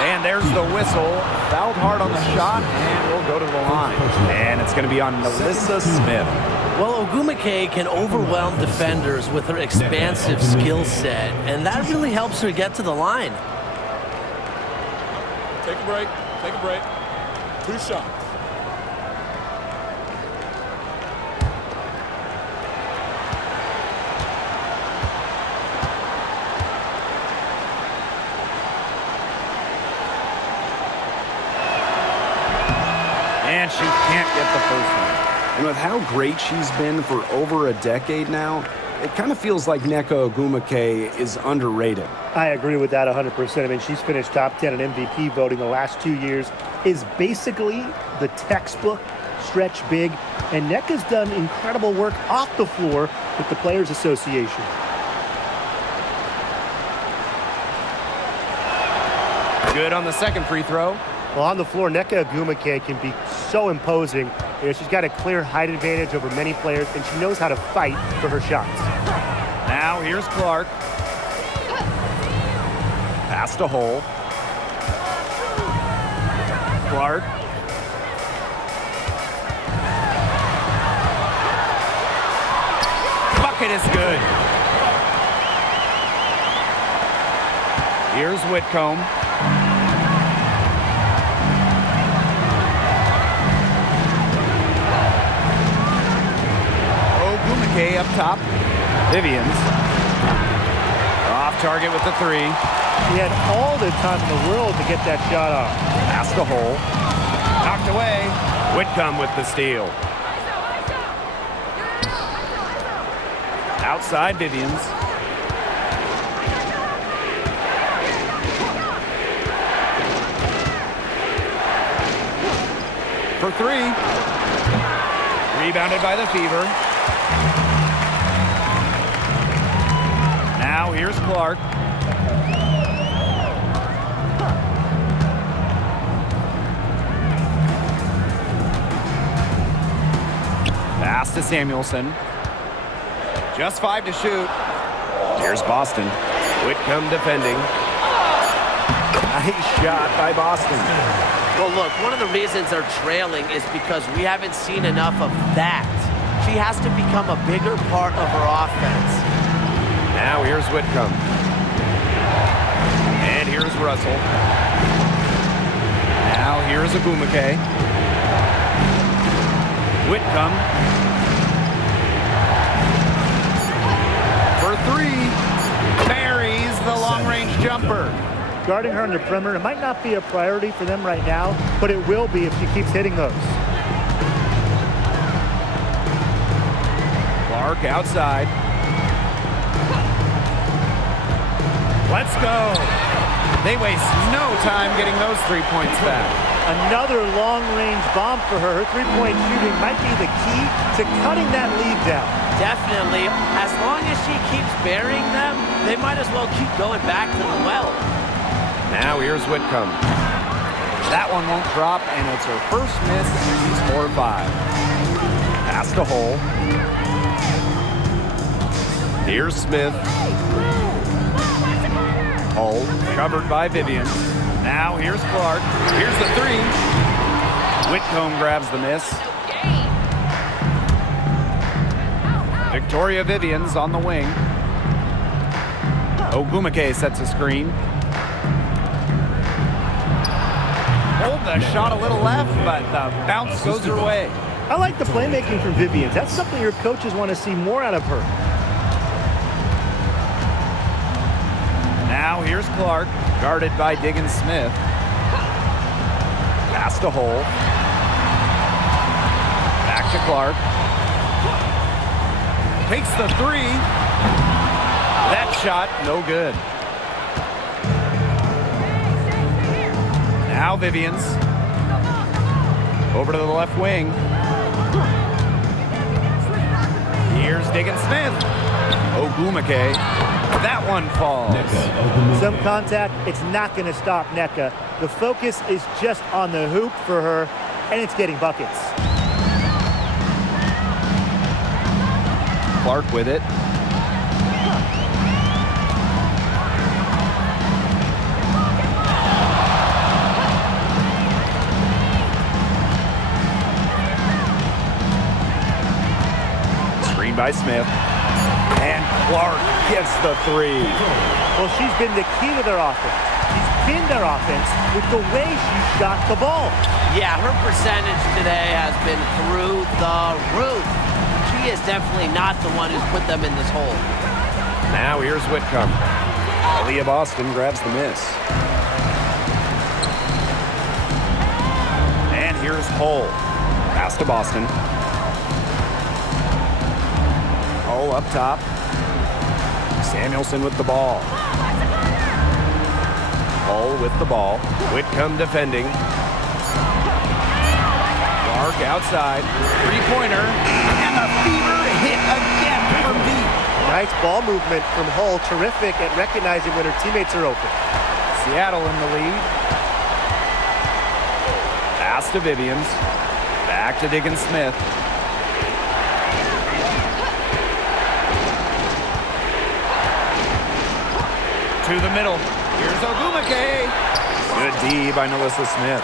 And there's the whistle. Fouled hard on the shot, and we'll go to the line. And it's going to be on Melissa Smith. Well, Ogumake can overwhelm defenders with her expansive skill set, and that really helps her get to the line. Take a break. Take a break. 2 shots. And she can't get the first one. And with how great she's been for over a decade now, It kind of feels like Nneka Ogwumike is underrated. I agree with that 100%. I mean, she's finished top 10 in MVP voting the last 2 years, is basically the textbook stretch big, and Nneka's done incredible work off the floor with the Players Association. Good on the second free throw. Well, on the floor, Nneka Ogwumike can be so imposing. You know, she's got a clear height advantage over many players, and she knows how to fight for her shots. Now here's Clark. Pass to Hole. Clark. Bucket is good. Here's Whitcomb. Ogwumike up top. Vivians. Off target with the three. He had all the time in the world to get that shot off. Pass to Hole. Knocked away. Whitcomb with the steal. Outside Vivians. For three. Rebounded by the Fever. Now here's Clark. Pass to Samuelson. Just 5 to shoot. Here's Boston. Whitcomb defending. Nice shot by Boston. Well, look, one of the reasons they're trailing is because we haven't seen enough of that. She has to become a bigger part of her offense. Now here's Whitcomb. And here's Russell. Now here's Ogwumike. Whitcomb. For three. Buries the long-range jumper. Guarding her on the perimeter, it might not be a priority for them right now, but it will be if she keeps hitting those. Clark outside. Let's go. They waste no time getting those 3 points back. Another long-range bomb for her. Her three-point shooting might be the key to cutting that lead down. Definitely. As long as she keeps burying them, they might as well keep going back to the well. Now here's Whitcomb. That one won't drop, and it's her first miss. She's 4 of 5. Pass to Hole. Here's Smith. Hole. Covered by Vivian. Now here's Clark. Here's the three. Whitcomb grabs the miss. Victoria Vivians on the wing. Ogwumike sets a screen. Hold the shot a little left, but the bounce goes her way. I like the playmaking from Vivian. That's something your coaches want to see more out of her. Now here's Clark, guarded by Diggins Smith. Pass to Hole. Back to Clark. Takes the three. That shot, no good. Now Vivians. Over to the left wing. Here's Diggins Smith. Ogwumike. That one falls. Some contact, it's not going to stop Nneka. The focus is just on the hoop for her, and it's getting buckets. Clark with it. Screen by Smith. And Clark gets the three. Well, she's been the key to their offense. She's pinned their offense with the way she shot the ball. Yeah, her percentage today has been through the roof. She is definitely not the one who's put them in this hole. Now here's Whitcomb. Aaliyah Boston grabs the miss. And here's Hole. Pass to Boston. Hole up top. Samuelson with the ball. Hull with the ball. Whitcomb defending. Clark outside. Three-pointer. And the fever hit again from deep. Nice ball movement from Hull. Terrific at recognizing when her teammates are open. Seattle in the lead. Pass to Vivians. Back to Diggins Smith. To the middle. Here's Ogumake. Good D by Melissa Smith.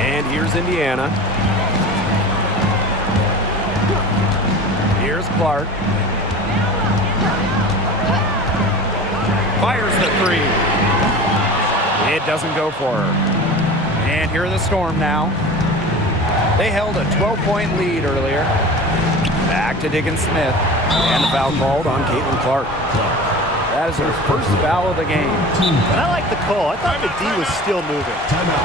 And here's Indiana. Here's Clark. Fires the three. It doesn't go for her. And here are the Storm now. They held a 12-point lead earlier. Back to Diggins Smith. And the foul called on Caitlin Clark. That is her first foul of the game. And I like the call. I thought the D was still moving.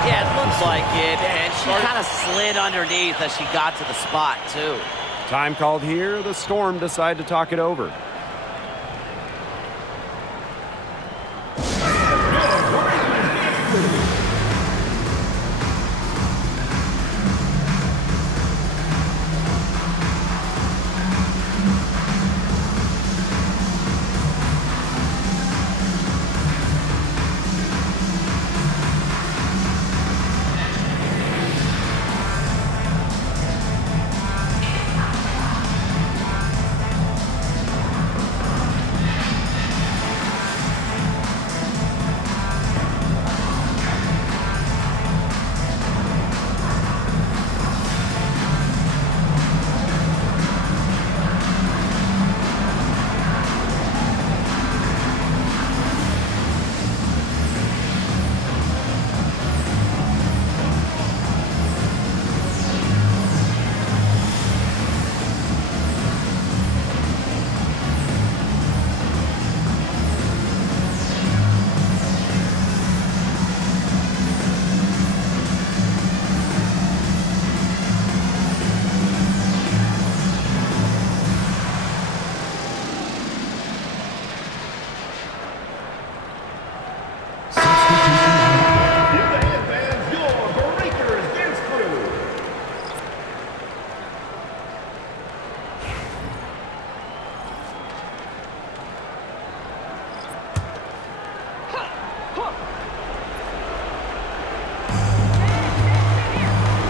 Yeah, it looks like it. And she kind of slid underneath as she got to the spot, too. Time called here. The Storm decide to talk it over.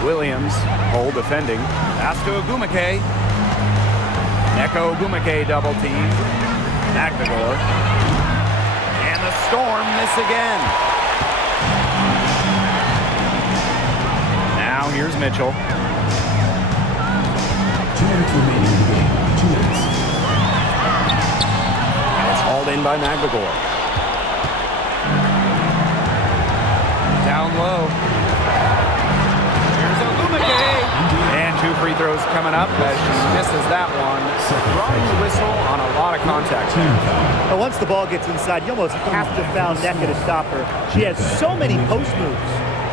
Williams, Hull defending. Pass to Ogumake. Neko Ogumake double team. McNagor. And the Storm miss again. Now here's Mitchell. 2 minutes remaining in the game. 2 minutes. And it's hauled in by McNagor. Down low. Here's Ogumake. And 2 free throws coming up as she misses that one. Drawing the whistle on a lot of contact. But once the ball gets inside, you almost have to foul Nneka to stop her. She has so many post moves.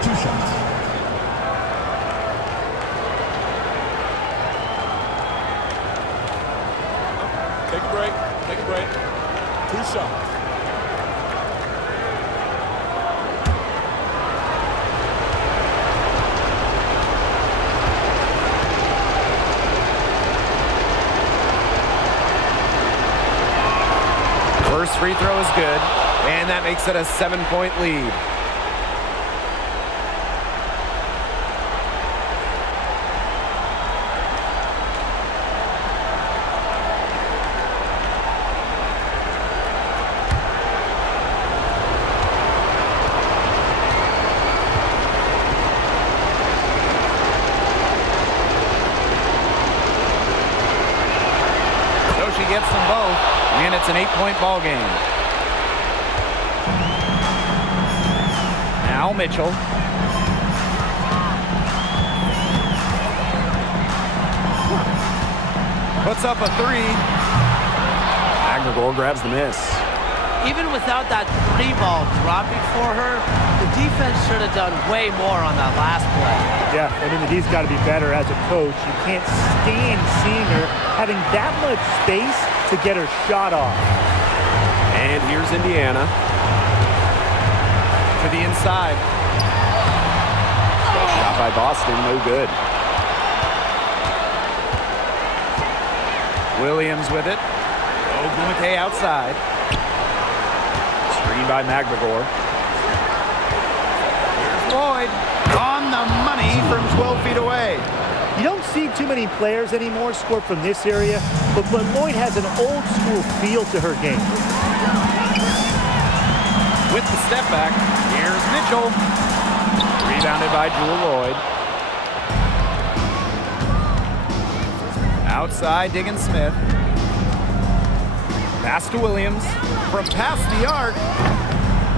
2 shots. Take a break. Take a break. 2 shots. First free throw is good, and that makes it a 7-point lead. So she gets them both. And it's an 8-point ball game. Now Mitchell. Puts up a 3. McNagor grabs the miss. Even without that 3 ball dropping for her, the D defense should have done way more on that last play. Yeah, I mean, he's got to be better as a coach. You can't stand seeing her having that much space to get her shot off. And here's Indiana. To the inside. Shot by Boston, no good. Williams with it. Ogumake outside. Screen by McGregor. Here's Lloyd on the money from 12 feet away. You don't see too many players anymore score from this area, but Lloyd has an old school feel to her game. With the step back, here's Mitchell. Rebounded by Jewel Lloyd. Outside, Diggin Smith. Pass to Williams. From past the arc.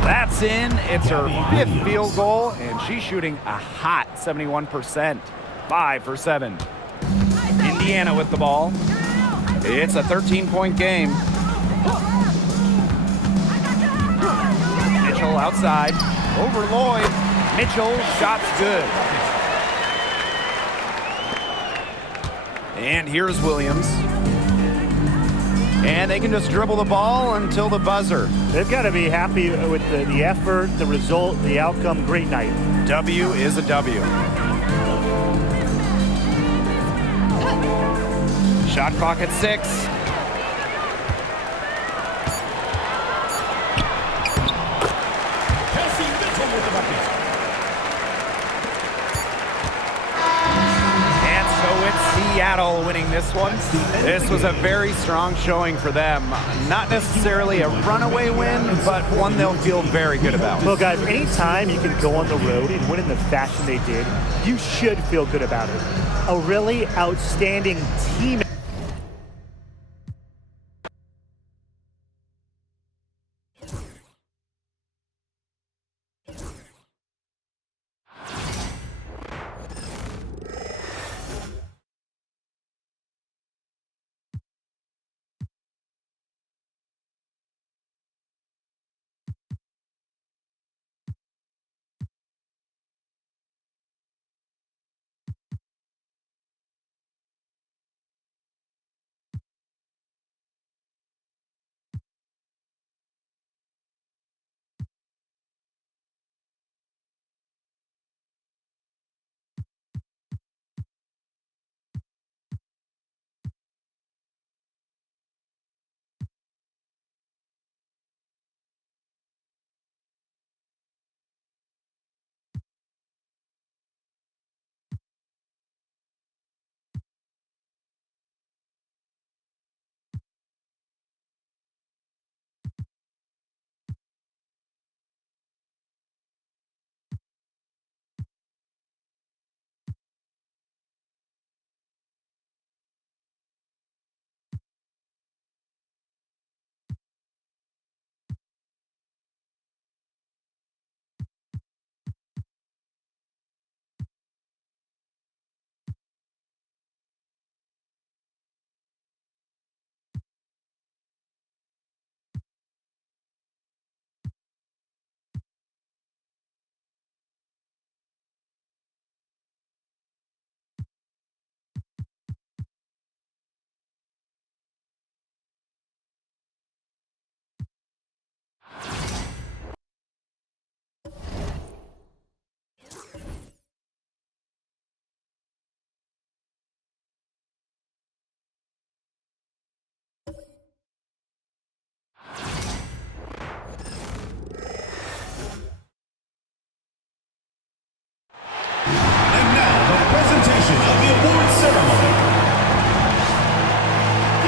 That's in. It's her 5th field goal, and she's shooting a hot 71%. 5 for 7. Indiana with the ball. It's a 13-point game. Mitchell outside. Over Lloyd. Mitchell, shot's good. And here's Williams. And they can just dribble the ball until the buzzer. They've got to be happy with the effort, the result, the outcome. Great night. W is a W. Shot clock at 6. And so it's Seattle winning this one. This was a very strong showing for them. Not necessarily a runaway win, but one they'll feel very good about. Well, guys, anytime you can go on the road and win in the fashion they did, you should feel good about it. A really outstanding team.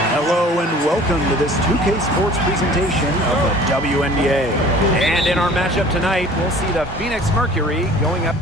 Hello and welcome to this 2K Sports presentation of the WNBA. And in our matchup tonight, we'll see the Phoenix Mercury going up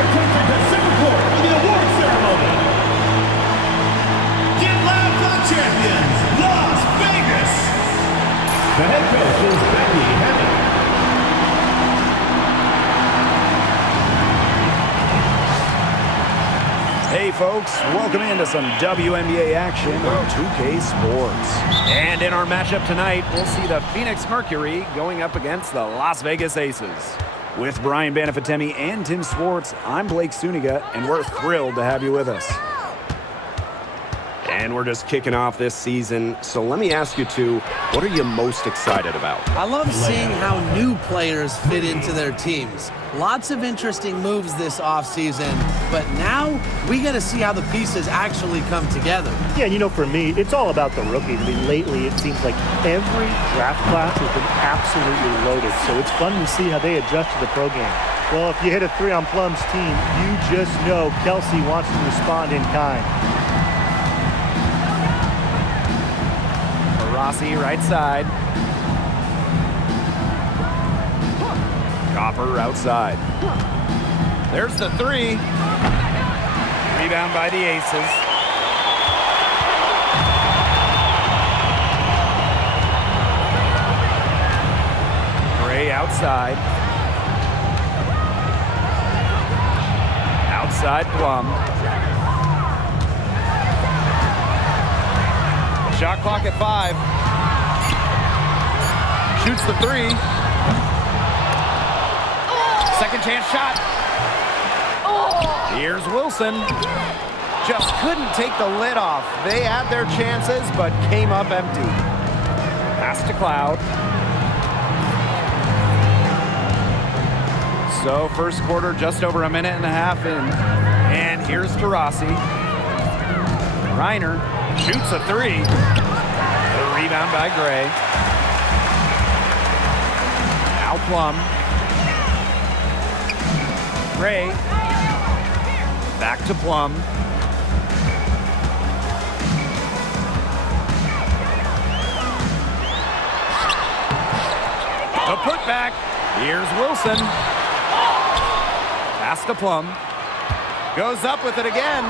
attention to Singapore for the award ceremony. Get loud for the champions, Las Vegas. The head coach is Becky Hammond. Hey folks, welcome into some WNBA action on 2K Sports. And in our matchup tonight, we'll see the Phoenix Mercury going up against the Las Vegas Aces. With Brian Banafitemi and Tim Swartz, I'm Blake Suniga, and we're thrilled to have you with us. And we're just kicking off this season, so let me ask you two, what are you most excited about? I love seeing how new players fit into their teams. Lots of interesting moves this offseason, but now we get to see how the pieces actually come together. Yeah, you know, for me, it's all about the rookies. I mean, lately it seems like every draft class has been absolutely loaded, so it's fun to see how they adjust to the pro game. Well, if you hit a three on Plum's team, you just know Kelsey wants to respond in kind. Rossi, right side. Copper outside. There's the three. Rebound by the Aces. Gray outside. Outside Plum. Shot clock at 5. Shoots the three. Second chance shot. Here's Wilson. Just couldn't take the lid off. They had their chances, but came up empty. Pass to Cloud. So first quarter, just over a minute and a half in. And here's to Rossi. Reiner shoots a three. The rebound by Gray. Now Plum. Gray. Back to Plum. The putback. Here's Wilson. Pass to Plum. Goes up with it again.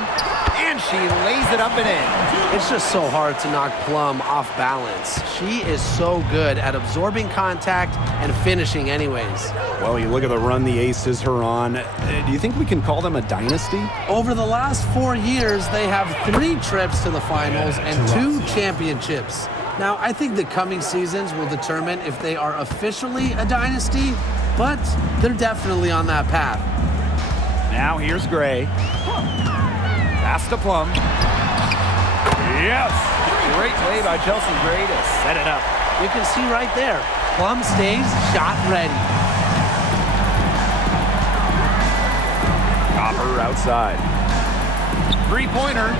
And she lays it up and in. It's just so hard to knock Plum off balance. She is so good at absorbing contact and finishing anyways. Well, you look at the run the Aces are on. Do you think we can call them a dynasty? Over the last 4 years, they have 3 trips to the finals and 2 championships. Now, I think the coming seasons will determine if they are officially a dynasty, but they're definitely on that path. Now here's Gray. Pass to Plum. Yes! Great play by Chelsea Gray to set it up. You can see right there, Plum stays shot ready. Copper outside. Three-pointer.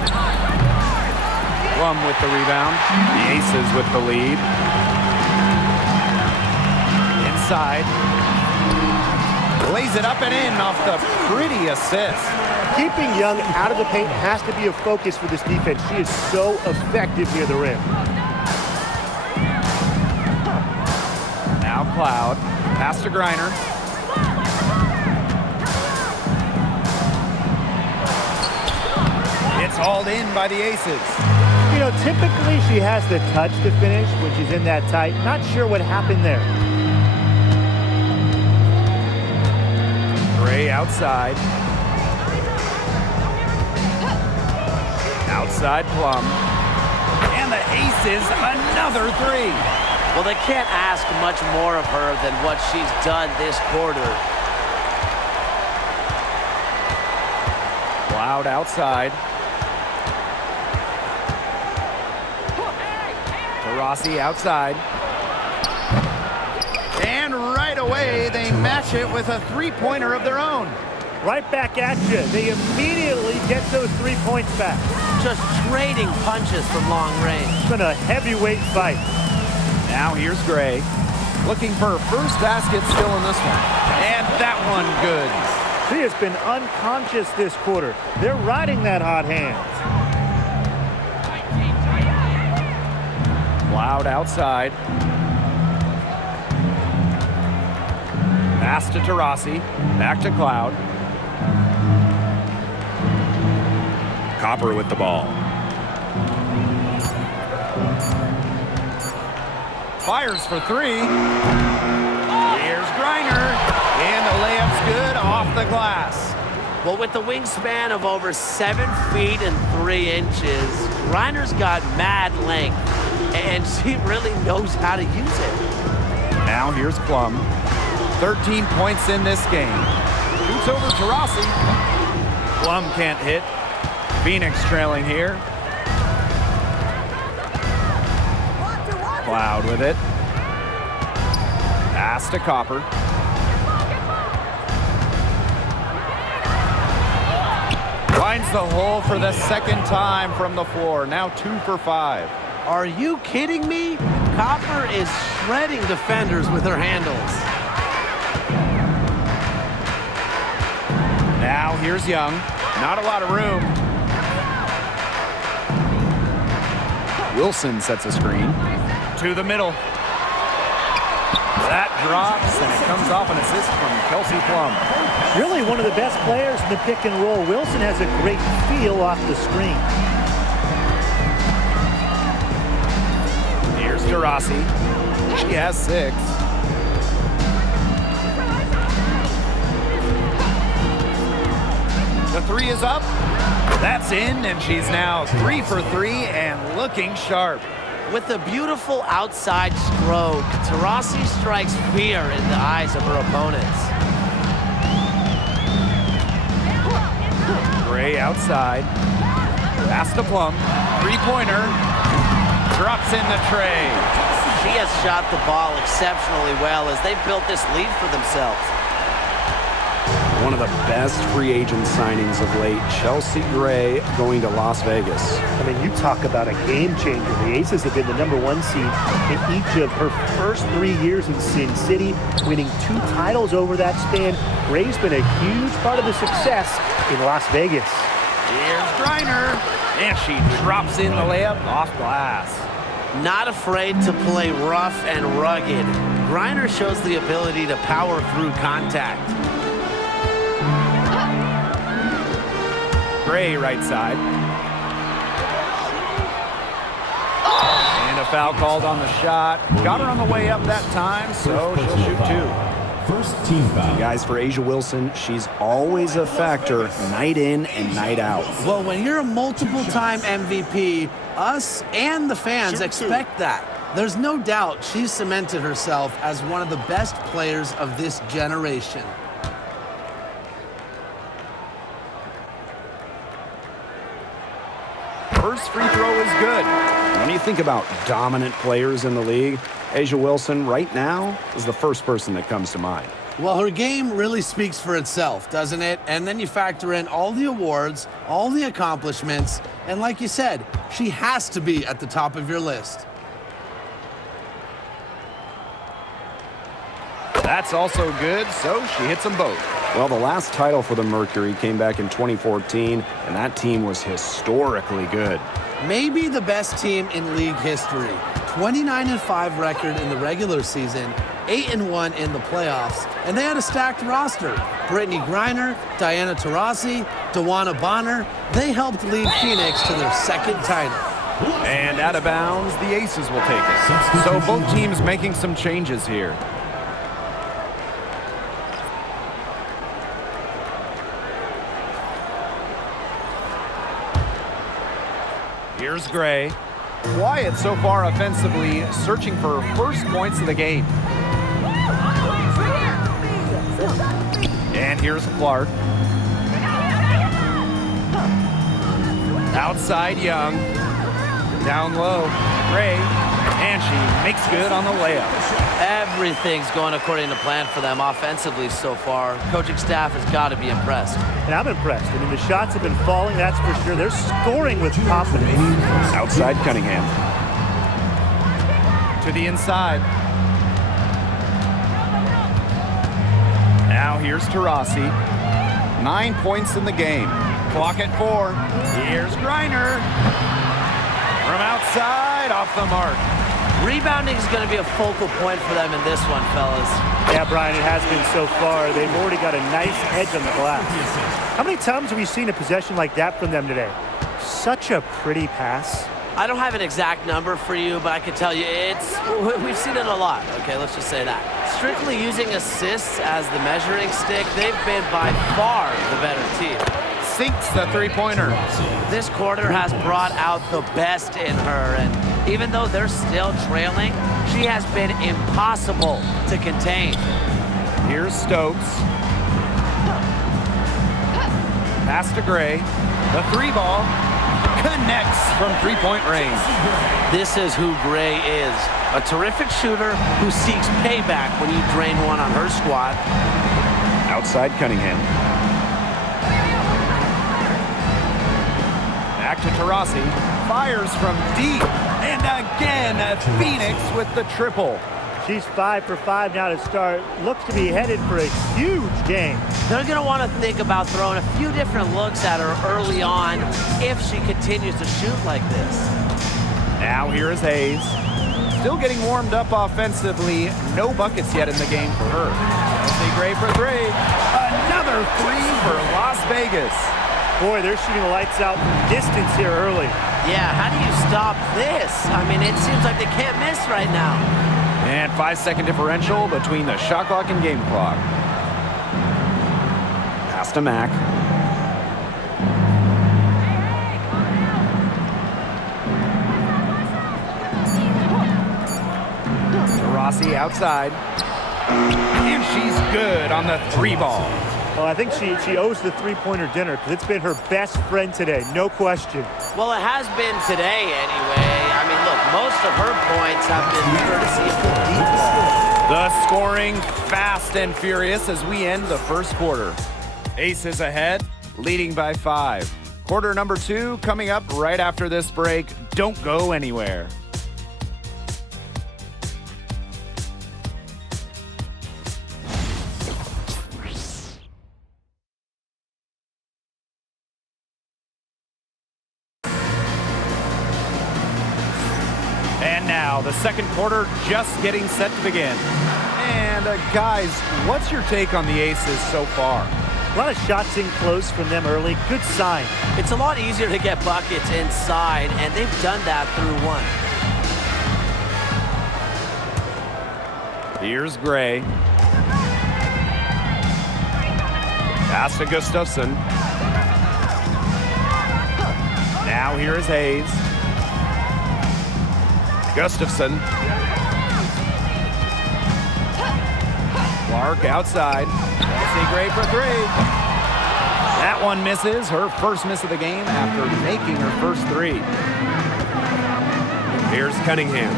Plum with the rebound. The Aces with the lead. Inside. Lays it up and in off the pretty assist. Keeping Young out of the paint has to be a focus for this defense. She is so effective near the rim. Now Cloud. Pass to Griner. It's hauled in by the Aces. You know, typically she has the touch to finish when she's in that tight. Not sure what happened there. Gray outside. Outside Plum. And the Aces, another three. Well, they can't ask much more of her than what she's done this quarter. Cloud outside. Rossi outside. And right away, they match it with a three-pointer of their own. Right back at you. They immediately get those 3 points back. Just trading punches from long range. It's been a heavyweight fight. Now here's Gray. Looking for her first basket still in this one. And that one good. She has been unconscious this quarter. They're riding that hot hand. Cloud outside. Pass to Taurasi. Back to Cloud. Copper with the ball. Fires for three. Here's Griner. And the layup's good off the glass. Well, with the wingspan of over 7 feet and 3 inches, Griner's got mad length, and she really knows how to use it. Now here's Plum. 13 points in this game. Shoots over to Rossi. Plum can't hit. Phoenix trailing here. Cloud with it. Pass to Copper. Finds the hole for the second time from the floor. Now 2 for 5. Are you kidding me? Copper is shredding defenders with her handles. Now here's Young. Not a lot of room. Wilson sets a screen. To the middle. That drops, and it comes off an assist from Kelsey Plum. Really one of the best players in the pick and roll. Wilson has a great feel off the screen. Here's DeRossi. She has 6. The 3 is up. That's in, and she's now 3 for 3 and looking sharp. With a beautiful outside stroke, Taurasi strikes fear in the eyes of her opponents. Gray outside. Pass to Plum. 3-pointer. Drops in the tray. She has shot the ball exceptionally well as they've built this lead for themselves. One of the best free agent signings of late, Chelsea Gray going to Las Vegas. I mean, you talk about a game changer. The Aces have been the #1 seed in each of her first 3 years in Sin City, winning 2 titles over that span. Gray's been a huge part of the success in Las Vegas. Here's Griner, and she drops in the layup off glass. Not afraid to play rough and rugged, Griner shows the ability to power through contact. Gray right side. And a foul called on the shot. Got her on the way up that time, so she'll shoot 2. First team foul. Guys, for A'ja Wilson, she's always a factor night in and night out. Well, when you're a multiple-time MVP, us and the fans expect that. There's no doubt she's cemented herself as one of the best players of this generation. First free throw is good. When you think about dominant players in the league, A'ja Wilson right now is the first person that comes to mind. Well, her game really speaks for itself, doesn't it? And then you factor in all the awards, all the accomplishments, and like you said, she has to be at the top of your list. That's also good, so she hits them both. Well, the last title for the Mercury came back in 2014, and that team was historically good. Maybe the best team in league history. 29-5 record in the regular season, 8-1 in the playoffs, and they had a stacked roster. Brittany Griner, Diana Taurasi, Dawana Bonner, they helped lead Phoenix to their second title. And out of bounds, the Aces will take it. So both teams making some changes here. Here's Gray. Quiet so far offensively, searching for first points of the game. And here's Clark. Outside Young. Down low, Gray. And she makes good on the layup. Everything's going according to plan for them offensively so far. Coaching staff has got to be impressed. And I'm impressed. I mean, the shots have been falling, that's for sure. They're scoring with confidence. Outside Cunningham. To the inside. Now here's Taurasi. 9 points in the game. Clock at 4. Here's Griner. From outside, off the mark. Rebounding is going to be a focal point for them in this one, fellas. Yeah, Brian, it has been so far. They've already got a nice edge on the glass. How many times have we seen a possession like that from them today? Such a pretty pass. I don't have an exact number for you, but I can tell you we've seen it a lot. Okay, let's just say that. Strictly using assists as the measuring stick, they've been by far the better team. Sinks the three-pointer. This quarter has brought out the best in her, and even though they're still trailing, she has been impossible to contain. Here's Stokes. Pass to Gray. The three ball connects from three-point range. This is who Gray is. A terrific shooter who seeks payback when you drain one on her squad. Outside Cunningham. Back to Taurasi. Fires from deep. And again, Phoenix with the triple. She's 5 for 5 now to start. Looks to be headed for a huge game. They're going to want to think about throwing a few different looks at her early on if she continues to shoot like this. Now here is Hayes. Still getting warmed up offensively. No buckets yet in the game for her. Chelsea Gray for three. Another three for Las Vegas. Boy, they're shooting lights out from distance here early. Yeah, how do you stop this? I mean, it seems like they can't miss right now. And 5-second differential between the shot clock and game clock. Pass to Mack. Taurasi outside. And she's good on the three ball. Well, I think she owes the three-pointer dinner because it's been her best friend today, no question. Well, it has been today anyway. I mean, look, most of her points have been courtesy of the deep ball. The scoring fast and furious as we end the first quarter. Aces ahead, leading by 5. Quarter number 2 coming up right after this break. Don't go anywhere. And now the second quarter just getting set to begin. And guys, what's your take on the Aces so far? A lot of shots in close from them early. Good sign. It's a lot easier to get buckets inside, and they've done that through one. Here's Gray. Pass to Gustafson. Now here is Hayes. Gustafson. Clark outside. Chelsea Gray for three. That one misses. Her first miss of the game after making her first three. Here's Cunningham.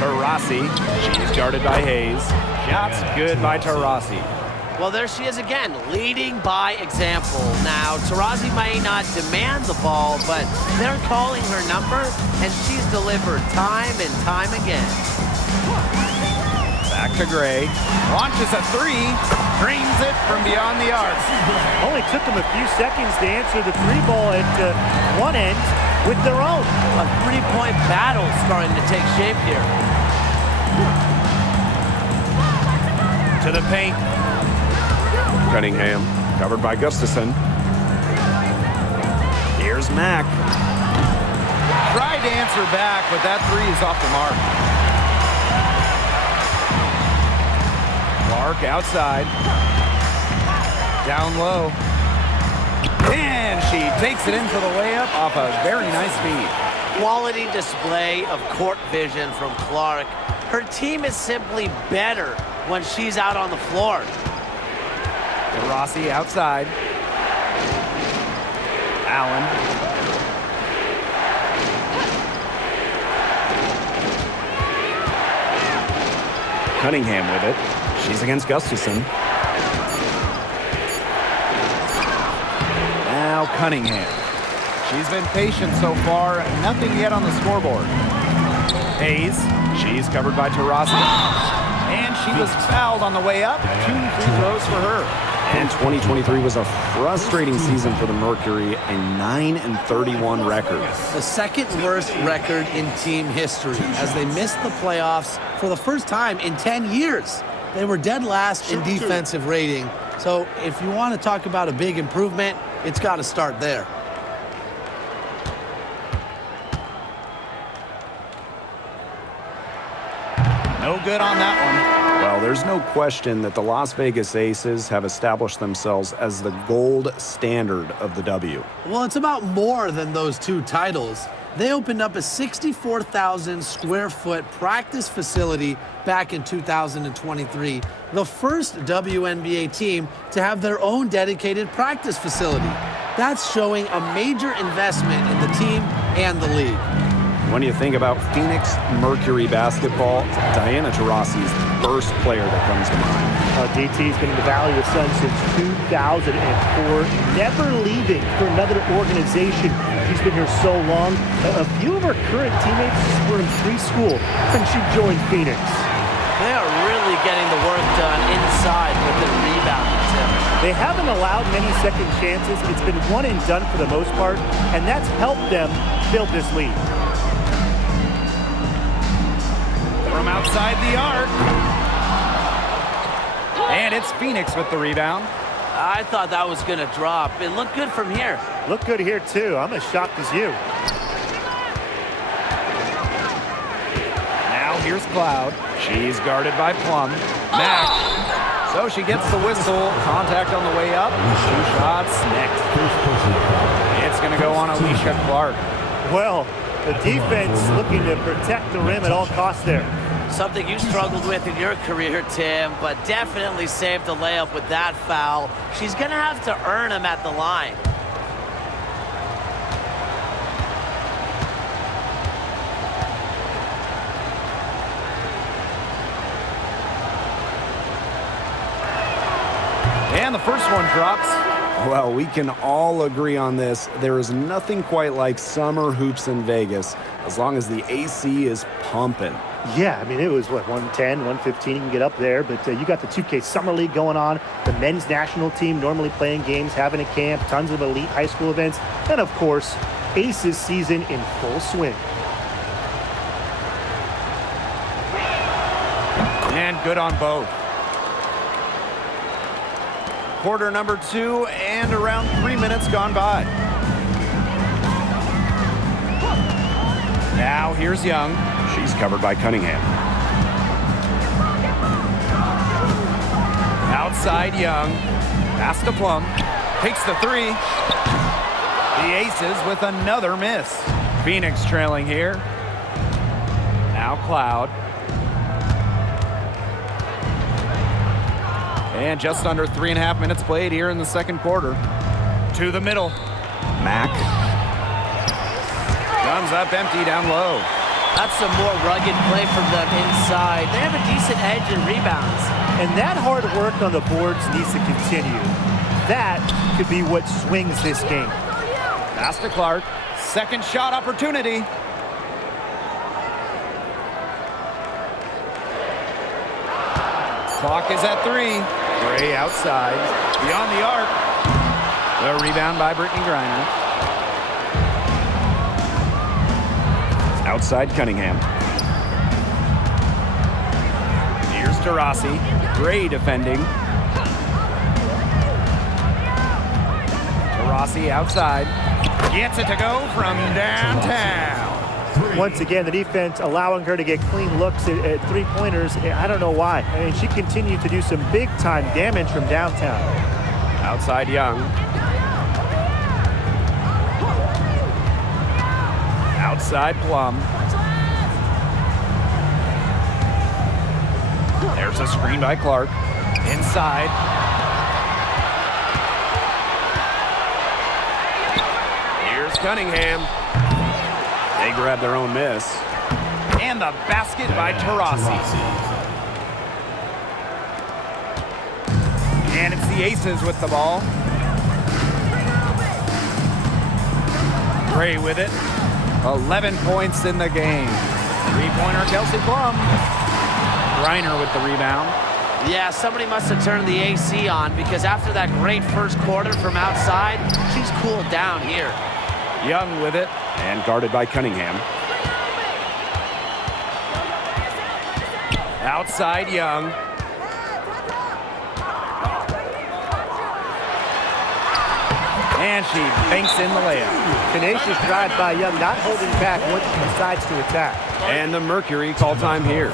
Taurasi. She's guarded by Hayes. Shots good by Taurasi. Well, there she is again, leading by example. Now, Taurasi may not demand the ball, but they're calling her number, and she's delivered time and time again. Back to Gray. Launches a three. Drains it from beyond the arc. Only took them a few seconds to answer the three ball at one end with their own. A three-point battle starting to take shape here. To the paint. Cunningham, covered by Gustafson. Here's Mack. Tried to answer back, but that three is off the mark. Clark outside. Down low. And she takes it in for the layup off a very nice feed. Quality display of court vision from Clark. Her team is simply better when she's out on the floor. Rossi outside. Allen. Cunningham with it. She's against Gustafson. Now Cunningham. She's been patient so far. Nothing yet on the scoreboard. Hayes. She's covered by Taurasi. And she was fouled on the way up. 2 free throws for her. And 2023 was a frustrating season for the Mercury, a 9-31 record. The second worst record in team history as they missed the playoffs for the first time in 10 years. They were dead last in defensive rating. So if you want to talk about a big improvement, it's got to start there. No good on that one. Well, there's no question that the Las Vegas Aces have established themselves as the gold standard of the W. Well, it's about more than those 2 titles. They opened up a 64,000 square foot practice facility back in 2023, the first WNBA team to have their own dedicated practice facility. That's showing a major investment in the team and the league. When you think about Phoenix Mercury basketball, Diana Taurasi is the first player that comes to mind. DT's been in the Valley of the Sun since 2004, never leaving for another organization. She's been here so long. A few of her current teammates were in preschool when she joined Phoenix. They are really getting the work done inside with the rebounding, Tim. They haven't allowed many second chances. It's been one and done for the most part, and that's helped them build this lead. From outside the arc. And it's Phoenix with the rebound. I thought that was going to drop. It looked good from here. Look good here, too. I'm as shocked as you. Now here's Cloud. She's guarded by Plum. Mack. So she gets the whistle. Contact on the way up. 2 shots next. It's going to go on Alicia Clark. Well, the defense looking to protect the rim at all costs there. Something you struggled with in your career, Tim, but definitely saved the layup with that foul. She's going to have to earn him at the line. And the first one drops. Well, we can all agree on this. There is nothing quite like summer hoops in Vegas as long as the AC is pumping. Yeah, I mean, it was, 110, 115, you can get up there, but you got the 2K Summer League going on, the men's national team normally playing games, having a camp, tons of elite high school events, and of course, Aces season in full swing. And good on both. Quarter number 2 and around 3 minutes gone by. Now here's Young. She's covered by Cunningham. Outside Young. Pass to Plum. Takes the 3. The Aces with another miss. Phoenix trailing here. Now Cloud. And just under 3.5 minutes played here in the second quarter. To the middle. Mack. Comes up empty down low. That's some more rugged play from them inside. They have a decent edge in rebounds. And that hard work on the boards needs to continue. That could be what swings this game. Pass to Clark. Second shot opportunity. Clock is at 3. Gray outside. Beyond the arc. The rebound by Brittany Griner. Outside Cunningham. Here's Taurasi. Gray defending. Taurasi outside. Gets it to go from downtown. Once again, the defense allowing her to get clean looks at three-pointers. I don't know why. I mean, she continued to do some big-time damage from downtown. Outside Young. Outside Plum. There's a screen by Clark. Inside. Here's Cunningham. They grab their own miss. And the basket by Taurasi. And it's the Aces with the ball. Gray with it. 11 points in the game. Three-pointer Kelsey Plum. Griner with the rebound. Yeah, somebody must have turned the AC on because after that great first quarter from outside, she's cooled down here. Young with it. And guarded by Cunningham. Outside Young. And she banks in the layup. Tenacious drive by Young, not holding back once she decides to attack. And the Mercury call time here.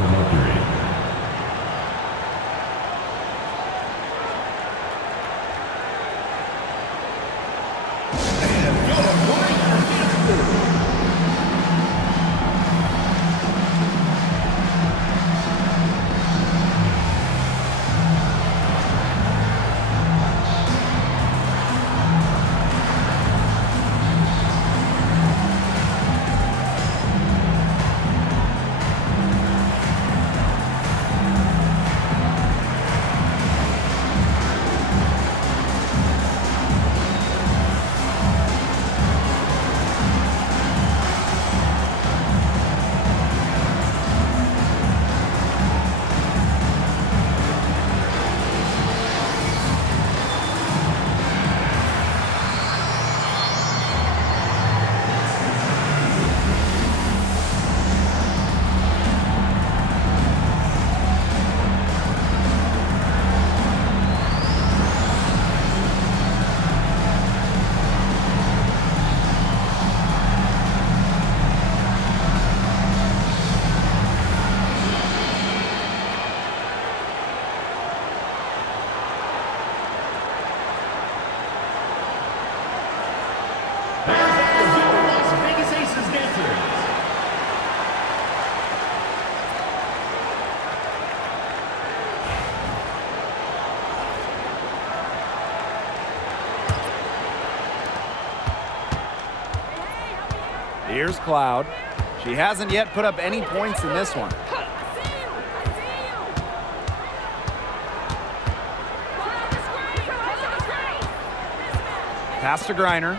Here's Cloud. She hasn't yet put up any points in this one. Pass to Griner.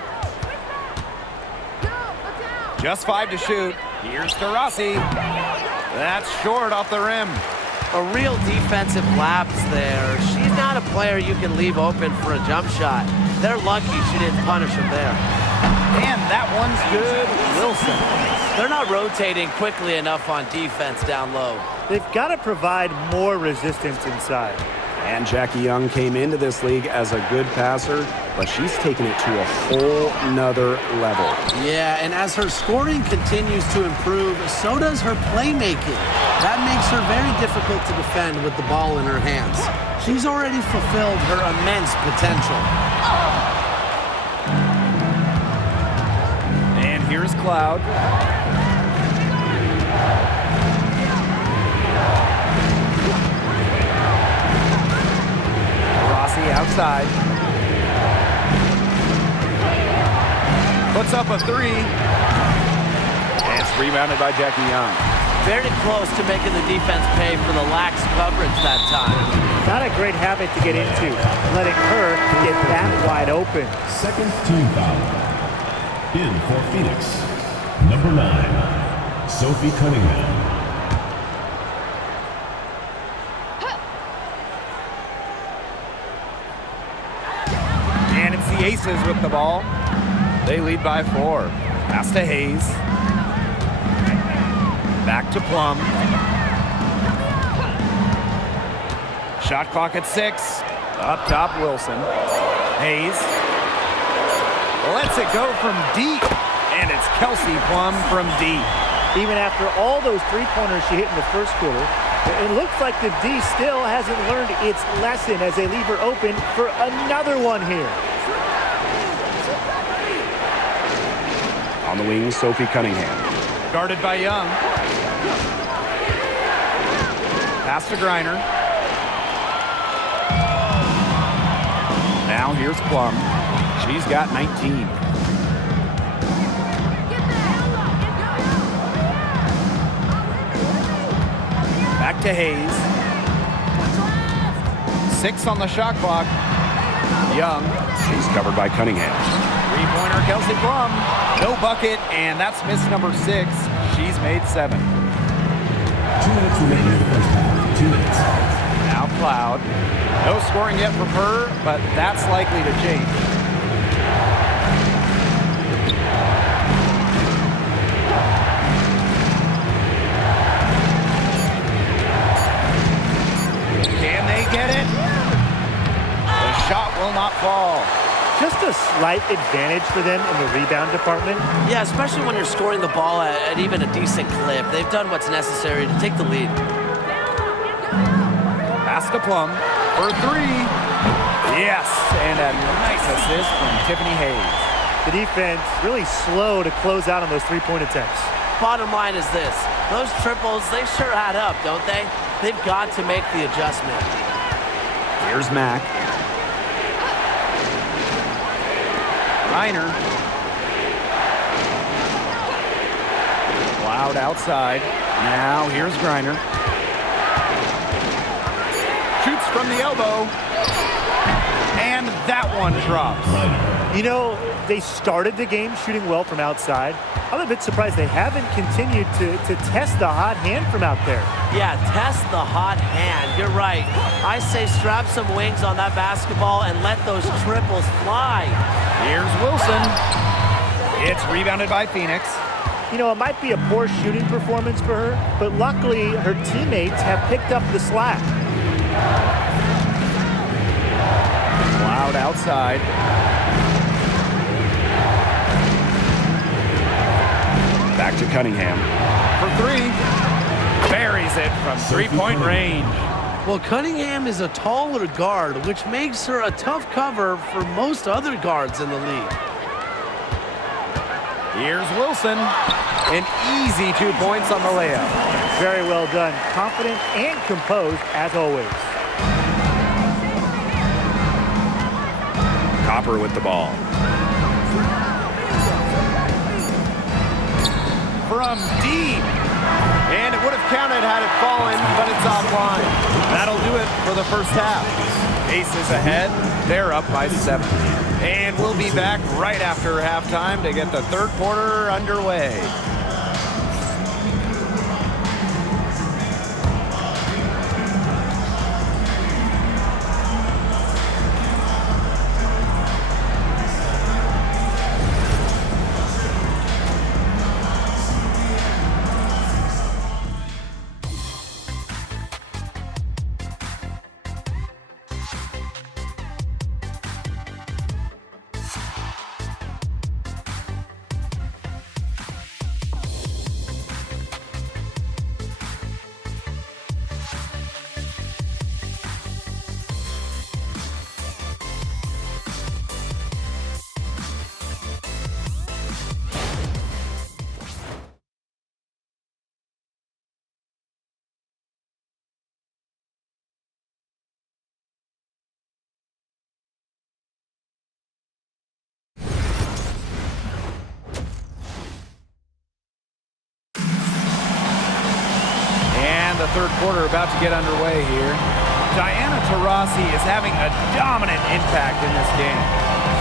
Just 5 to shoot. Here's to Rossi. That's short off the rim. A real defensive lapse there. She's not a player you can leave open for a jump shot. They're lucky she didn't punish him there. And that one's good. Wilson. They're not rotating quickly enough on defense down low. They've got to provide more resistance inside. And Jackie Young came into this league as a good passer, but she's taken it to a whole nother level. Yeah, and as her scoring continues to improve, so does her playmaking. That makes her very difficult to defend with the ball in her hands. She's already fulfilled her immense potential. And here's Cloud. Rossi outside. Puts up a 3. And it's rebounded by Jackie Young. Very close to making the defense pay for the lax coverage that time. Not a great habit to get into, letting her get that wide open. Second team foul. In for Phoenix, number 9, Sophie Cunningham. And it's the Aces with the ball. They lead by 4. Pass to Hayes. Back to Plum. Shot clock at 6. Up top, Wilson. Hayes. Lets it go from deep. And it's Kelsey Plum from deep. Even after all those three-pointers she hit in the first quarter, it looks like the D still hasn't learned its lesson as they leave her open for another one here. On the wing, Sophie Cunningham. Guarded by Young. Pass to Griner. Now here's Plum. She's got 19. Back to Hayes. 6 on the shot clock. Young. She's covered by Cunningham. Three-pointer, Kelsey Plum. No bucket, and that's miss number 6. She's made 7. 2 minutes remaining in the first half. 2 minutes. Now Cloud. No scoring yet from her, but that's likely to change. Can they get it? The shot will not fall. Just a slight advantage for them in the rebound department. Yeah, especially when you're scoring the ball at even a decent clip. They've done what's necessary to take the lead. Pass to Plum for 3. Yes, and a nice assist from Tiffany Hayes. The defense really slow to close out on those three-point attempts. Bottom line is this. Those triples, they sure add up, don't they? They've got to make the adjustment. Here's Mack. Reiner. Cloud outside. Now here's Griner. Shoots from the elbow. And that one drops. You know, they started the game shooting well from outside. I'm a bit surprised they haven't continued to test the hot hand from out there. Yeah, test the hot hand. You're right. I say strap some wings on that basketball and let those triples fly. Here's Wilson. It's rebounded by Phoenix. You know, it might be a poor shooting performance for her, but luckily her teammates have picked up the slack. Cloud outside. Back to Cunningham. For 3. Buries it from three-point range. Well, Cunningham is a taller guard, which makes her a tough cover for most other guards in the league. Here's Wilson. An easy 2 points on the layup. Very well done. Confident and composed as always. Copper with the ball. from deep. And it would have counted had it fallen, but it's offline. That'll do it for the first half. Aces ahead. They're up by 7. And we'll be back right after halftime to get the third quarter underway. The third quarter about to get underway here. Diana Taurasi is having a dominant impact in this game.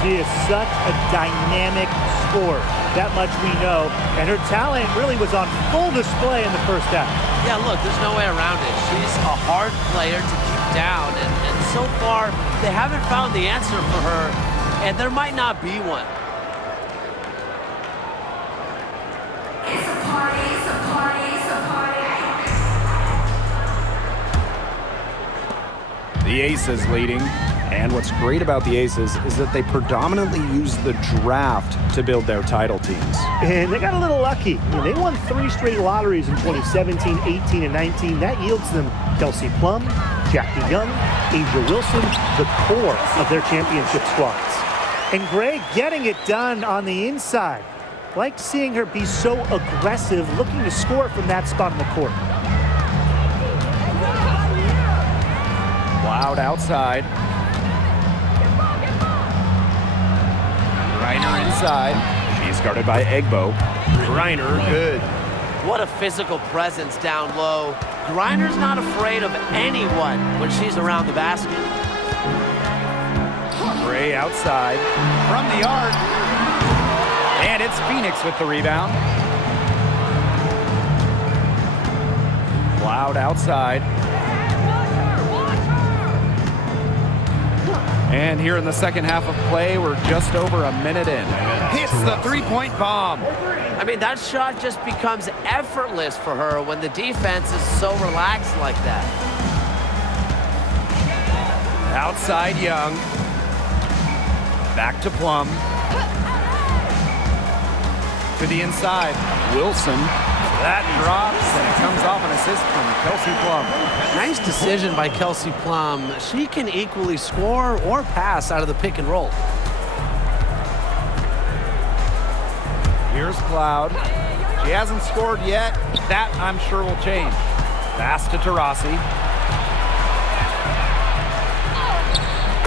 She is such a dynamic scorer. That much we know. And her talent really was on full display in the first half. Yeah, look, there's no way around it. She's a hard player to keep down. And so far, they haven't found the answer for her. And there might not be one. It's a party, it's a party, it's a party. The Aces leading. And what's great about the Aces is that they predominantly use the draft to build their title teams. And they got a little lucky. They won 3 straight lotteries in 2017, 18, and 19. That yields them Kelsey Plum, Jackie Young, Asia Wilson, the core of their championship squads. And Gray getting it done on the inside. Like seeing her be so aggressive, looking to score from that spot in the court. Loud outside. Reiner inside. She's guarded by Egbo. Reiner good. What a physical presence down low. Grinder's not afraid of anyone when she's around the basket. Gray outside. From the arc. And it's Phoenix with the rebound. Loud outside. And here in the second half of play, we're just over a minute in. Hits the three-point bomb. I mean, that shot just becomes effortless for her when the defense is so relaxed like that. Outside Young. Back to Plum. To the inside. Wilson. That drops, and it comes off an assist from Kelsey Plum. Nice decision by Kelsey Plum. She can equally score or pass out of the pick and roll. Here's Cloud. She hasn't scored yet. That, I'm sure, will change. Pass to Taurasi.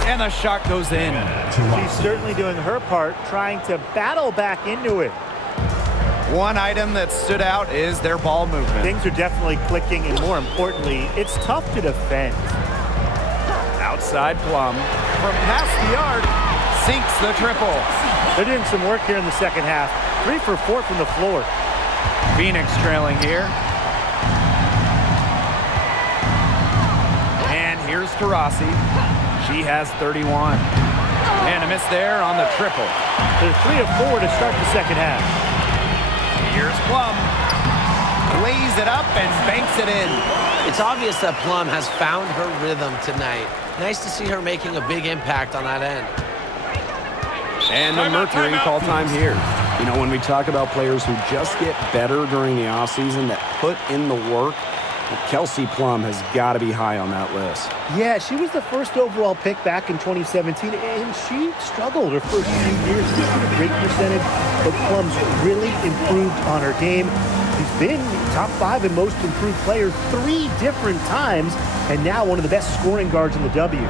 And the shot goes in. She's certainly doing her part, trying to battle back into it. One item that stood out is their ball movement. Things are definitely clicking, and more importantly, it's tough to defend. Outside Plum. From past the arc, sinks the triple. They're doing some work here in the second half. 3 for 4 from the floor. Phoenix trailing here. And here's Taurasi. She has 31. And a miss there on the triple. They're 3 of 4 to start the second half. Here's Plum. Lays it up and banks it in. It's obvious that Plum has found her rhythm tonight. Nice to see her making a big impact on that end. And the Mercury call time here. You know, when we talk about players who just get better during the offseason, that put in the work, Kelsey Plum has got to be high on that list. Yeah, she was the first overall pick back in 2017, and she struggled her first few years. She had a great percentage, but Plum's really improved on her game. She's been top 5 in most improved players 3 different times, and now one of the best scoring guards in the W.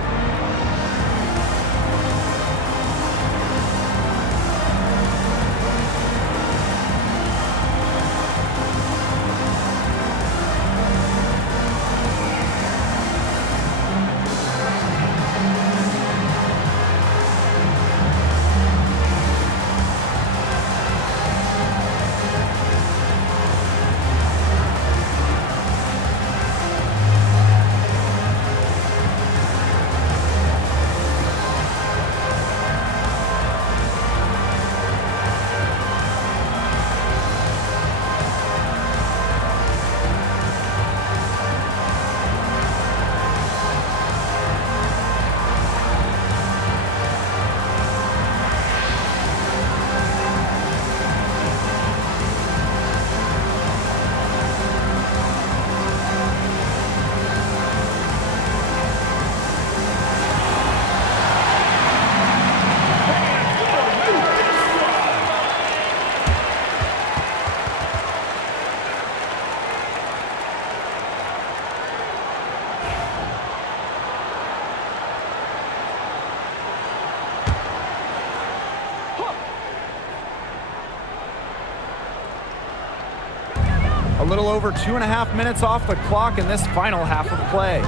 little over 2.5 minutes off the clock in this final half of play.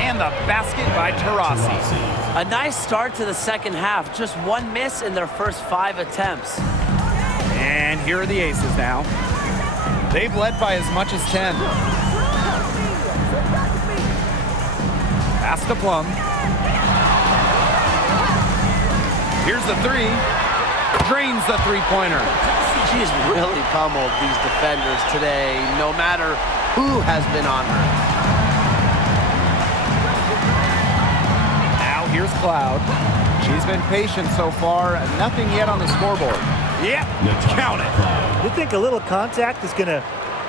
And the basket by Taurasi. A nice start to the second half. Just one miss in their first 5 attempts. And here are the Aces now. They've led by as much as 10. Pass to Plum. Here's the three. Drains the three-pointer. She's really pummeled these defenders today, no matter who has been on her. Now here's Cloud. She's been patient so far. Nothing yet on the scoreboard. Yep, count it. You think a little contact is going to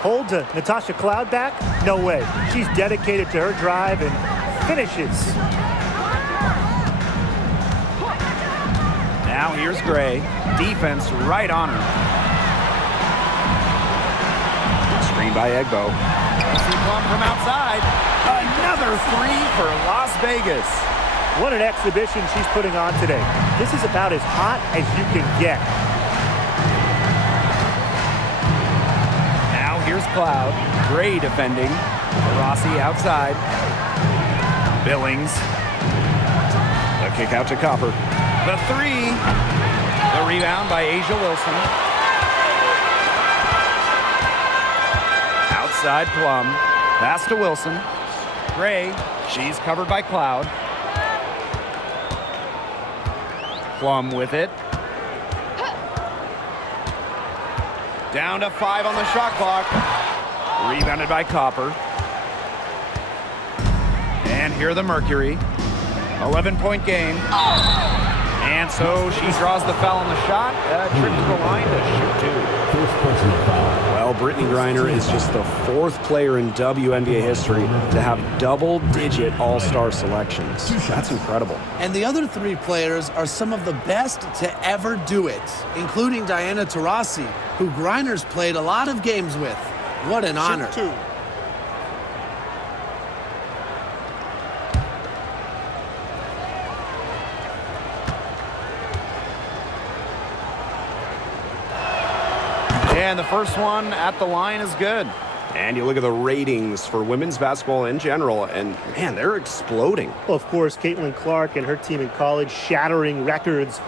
hold Natasha Cloud back? No way. She's dedicated to her drive and finishes. Now here's Gray. Defense right on her. Screen by Egbo. See Plum from outside. Another three for Las Vegas. What an exhibition she's putting on today. This is about as hot as you can get. Now here's Cloud. Gray defending. Rossi outside. Billings. The kick out to Copper. The three. The rebound by Asia Wilson. Outside Plum. Pass to Wilson. Gray. She's covered by Cloud. Plum with it. Down to 5 on the shot clock. Rebounded by Copper. And here the Mercury. 11-point game. And so she draws the foul on the shot. Trip to the line to shoot two. First personal foul. Well, Brittany Griner is just the 4th player in WNBA history to have double-digit all-star selections. That's incredible. And the other 3 players are some of the best to ever do it, including Diana Taurasi, who Griner's played a lot of games with. What an honor. And the first one at the line is good. And you look at the ratings for women's basketball in general, and man, they're exploding. Well, of course, Caitlin Clark and her team in college shattering records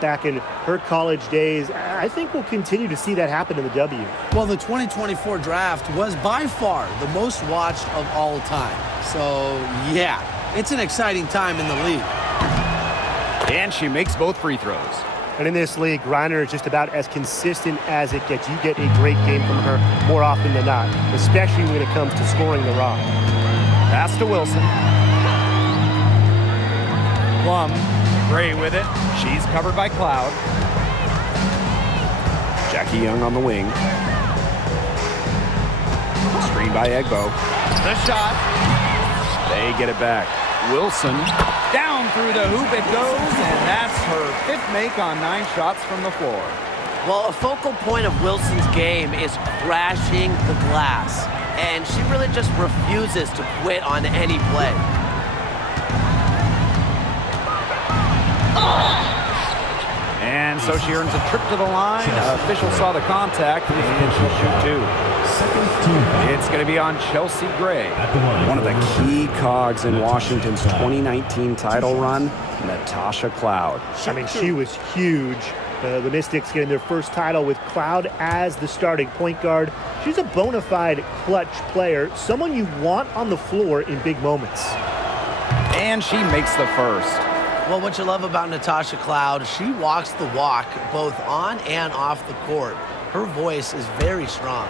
back in her college days. I think we'll continue to see that happen in the W. Well, the 2024 draft was by far the most watched of all time. So, yeah, it's an exciting time in the league. And she makes both free throws. And in this league, Griner is just about as consistent as it gets. You get a great game from her more often than not, especially when it comes to scoring the rock. Pass to Wilson. Plum. Gray with it. She's covered by Cloud. Jackie Young on the wing. Screen by Egbo. The shot. They get it back. Wilson. Down through the hoop it goes, and that's her 5th make on 9 shots from the floor. Well, a focal point of Wilson's game is crashing the glass, and she really just refuses to quit on any play. And so she earns a trip to the line. Official saw the contact, and she'll shoot two. It's going to be on Chelsea Gray. One of the key cogs in Washington's 2019 title run, Natasha Cloud. I mean, she was huge. The Mystics getting their first title with Cloud as the starting point guard. She's a bona fide clutch player, someone you want on the floor in big moments. And she makes the first. Well, what you love about Natasha Cloud, she walks the walk both on and off the court. Her voice is very strong.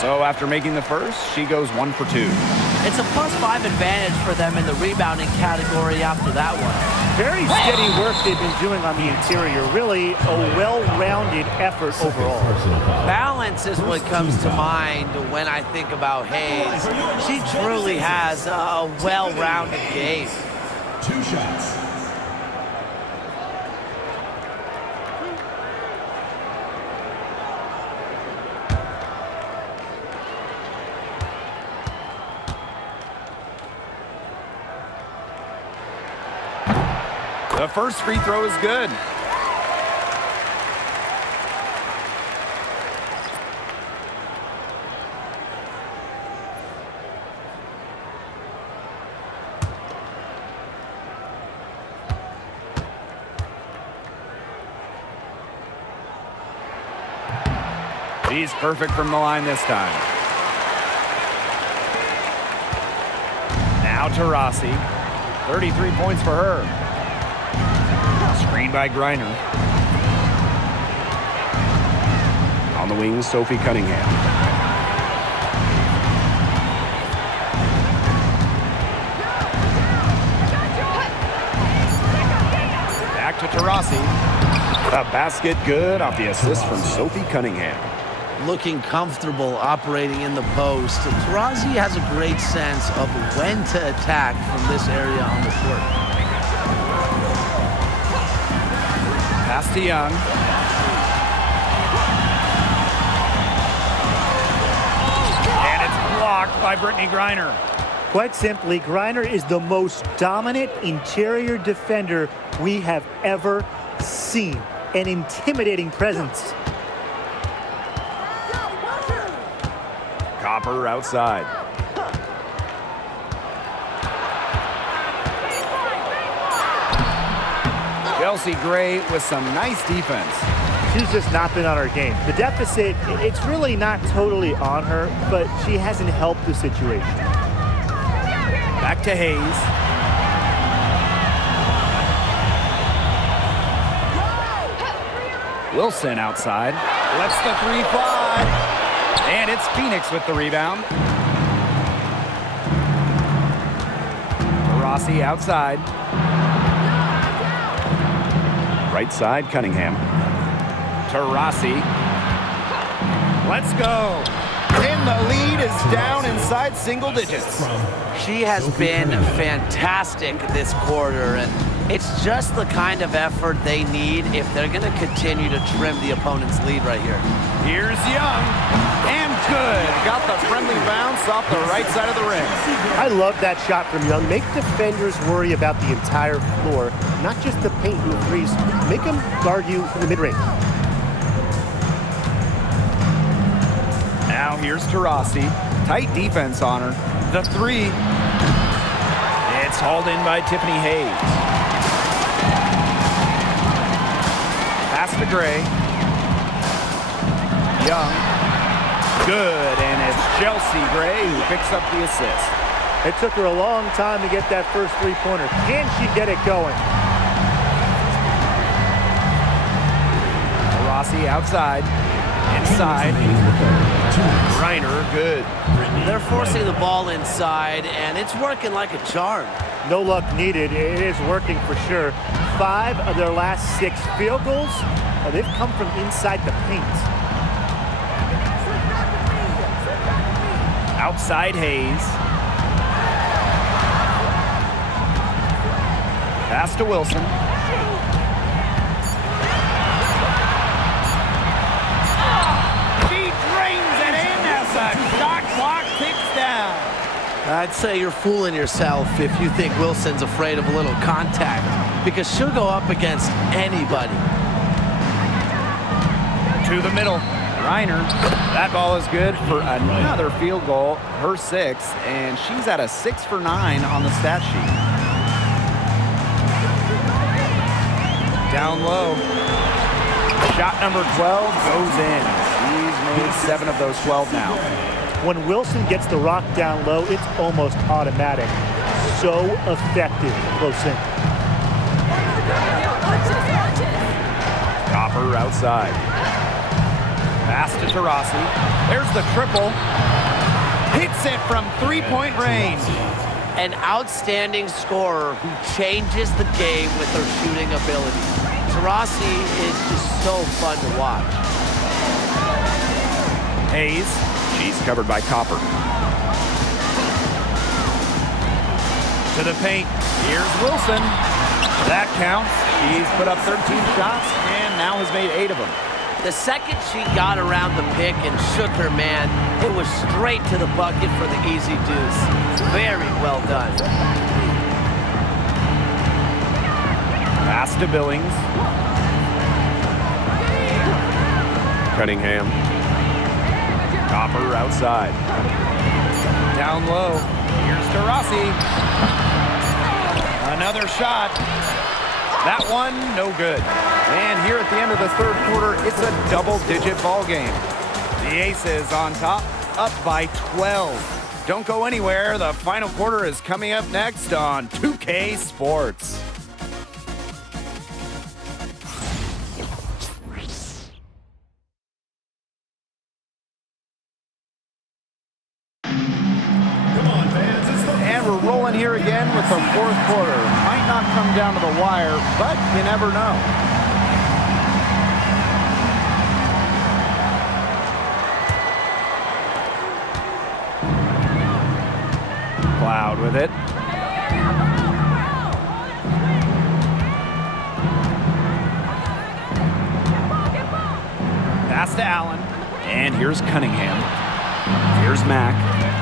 So after making the first, she goes 1 for 2. It's a +5 advantage for them in the rebounding category after that one. Very steady work they've been doing on the interior. Really a well-rounded effort overall. Balance is what comes to mind when I think about Hayes. She truly has a well-rounded game. 2 shots. The first free throw is good. He's perfect from the line this time. Now to Rossi. 33 points for her. Screen by Griner. On the wing, Sophie Cunningham. Back to Taurasi. A basket good off the assist from Sophie Cunningham. Looking comfortable operating in the post. Taurasi has a great sense of when to attack from this area on the court. Pass to Young. And it's blocked by Brittany Griner. Quite simply, Griner is the most dominant interior defender we have ever seen. An intimidating presence. Copper outside. Chelsea Gray with some nice defense. She's just not been on her game. The deficit, it's really not totally on her, but she hasn't helped the situation. Back to Hayes. Wilson outside. Lets the three fly. And it's Phoenix with the rebound. Rossi outside. Right side, Cunningham. Taurasi. Let's go. And the lead is down inside single digits. She has been fantastic this quarter, and it's just the kind of effort they need if they're going to continue to trim the opponent's lead right here. Here's Young. And good. Got the friendly bounce off the right side of the ring. I love that shot from Young. Make defenders worry about the entire floor, not just the paint and the threes. Make them guard you in the mid-range. Now here's Taurasi. Tight defense on her. The three. It's hauled in by Tiffany Hayes. Pass to Gray. Young. Good, and it's Chelsea Gray who picks up the assist. It took her a long time to get that first three-pointer. Can she get it going? Rossi outside. Inside. Griner, good. They're forcing the ball inside, and it's working like a charm. No luck needed. It is working for sure. 5 of their last 6 field goals, they've come from inside the paint. Outside Hayes. Pass to Wilson. She drains it in as the shot clock ticks down. I'd say you're fooling yourself if you think Wilson's afraid of a little contact, because she'll go up against anybody. To the middle. Reiner. That ball is good for another field goal, her 6th, and she's at a 6 for 9 on the stat sheet. Down low. Shot number 12 goes in. She's made 7 of those 12 now. When Wilson gets the rock down low, it's almost automatic. So effective close in. Copper outside. Pass to Taurasi. There's the triple. Hits it from three-point range. An outstanding scorer who changes the game with her shooting ability. Taurasi is just so fun to watch. Hayes. She's covered by Copper. To the paint. Here's Wilson. That counts. She's put up 13 shots and now has made 8 of them. The second she got around the pick and shook her man, it was straight to the bucket for the easy deuce. Very well done. Pass to Billings. Cunningham. Copper outside. Down low. Here's to Rossi. Another shot. That one, no good. And here at the end of the third quarter, it's a double-digit ball game. The Aces on top, up by 12. Don't go anywhere. The final quarter is coming up next on 2K Sports. And we're rolling here again with the fourth quarter. Might not come down to the wire, but you never know. Cloud with it. Pass to Allen. And here's Cunningham. Here's Mack.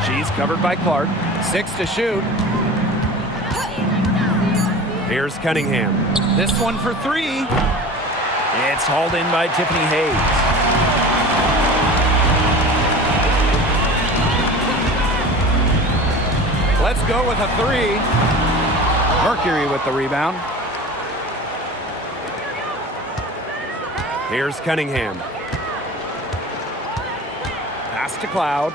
She's covered by Clark. 6 to shoot. Here's Cunningham. This one for 3. It's hauled in by Tiffany Hayes. Let's go with a 3. Mercury with the rebound. Here's Cunningham. Pass to Cloud.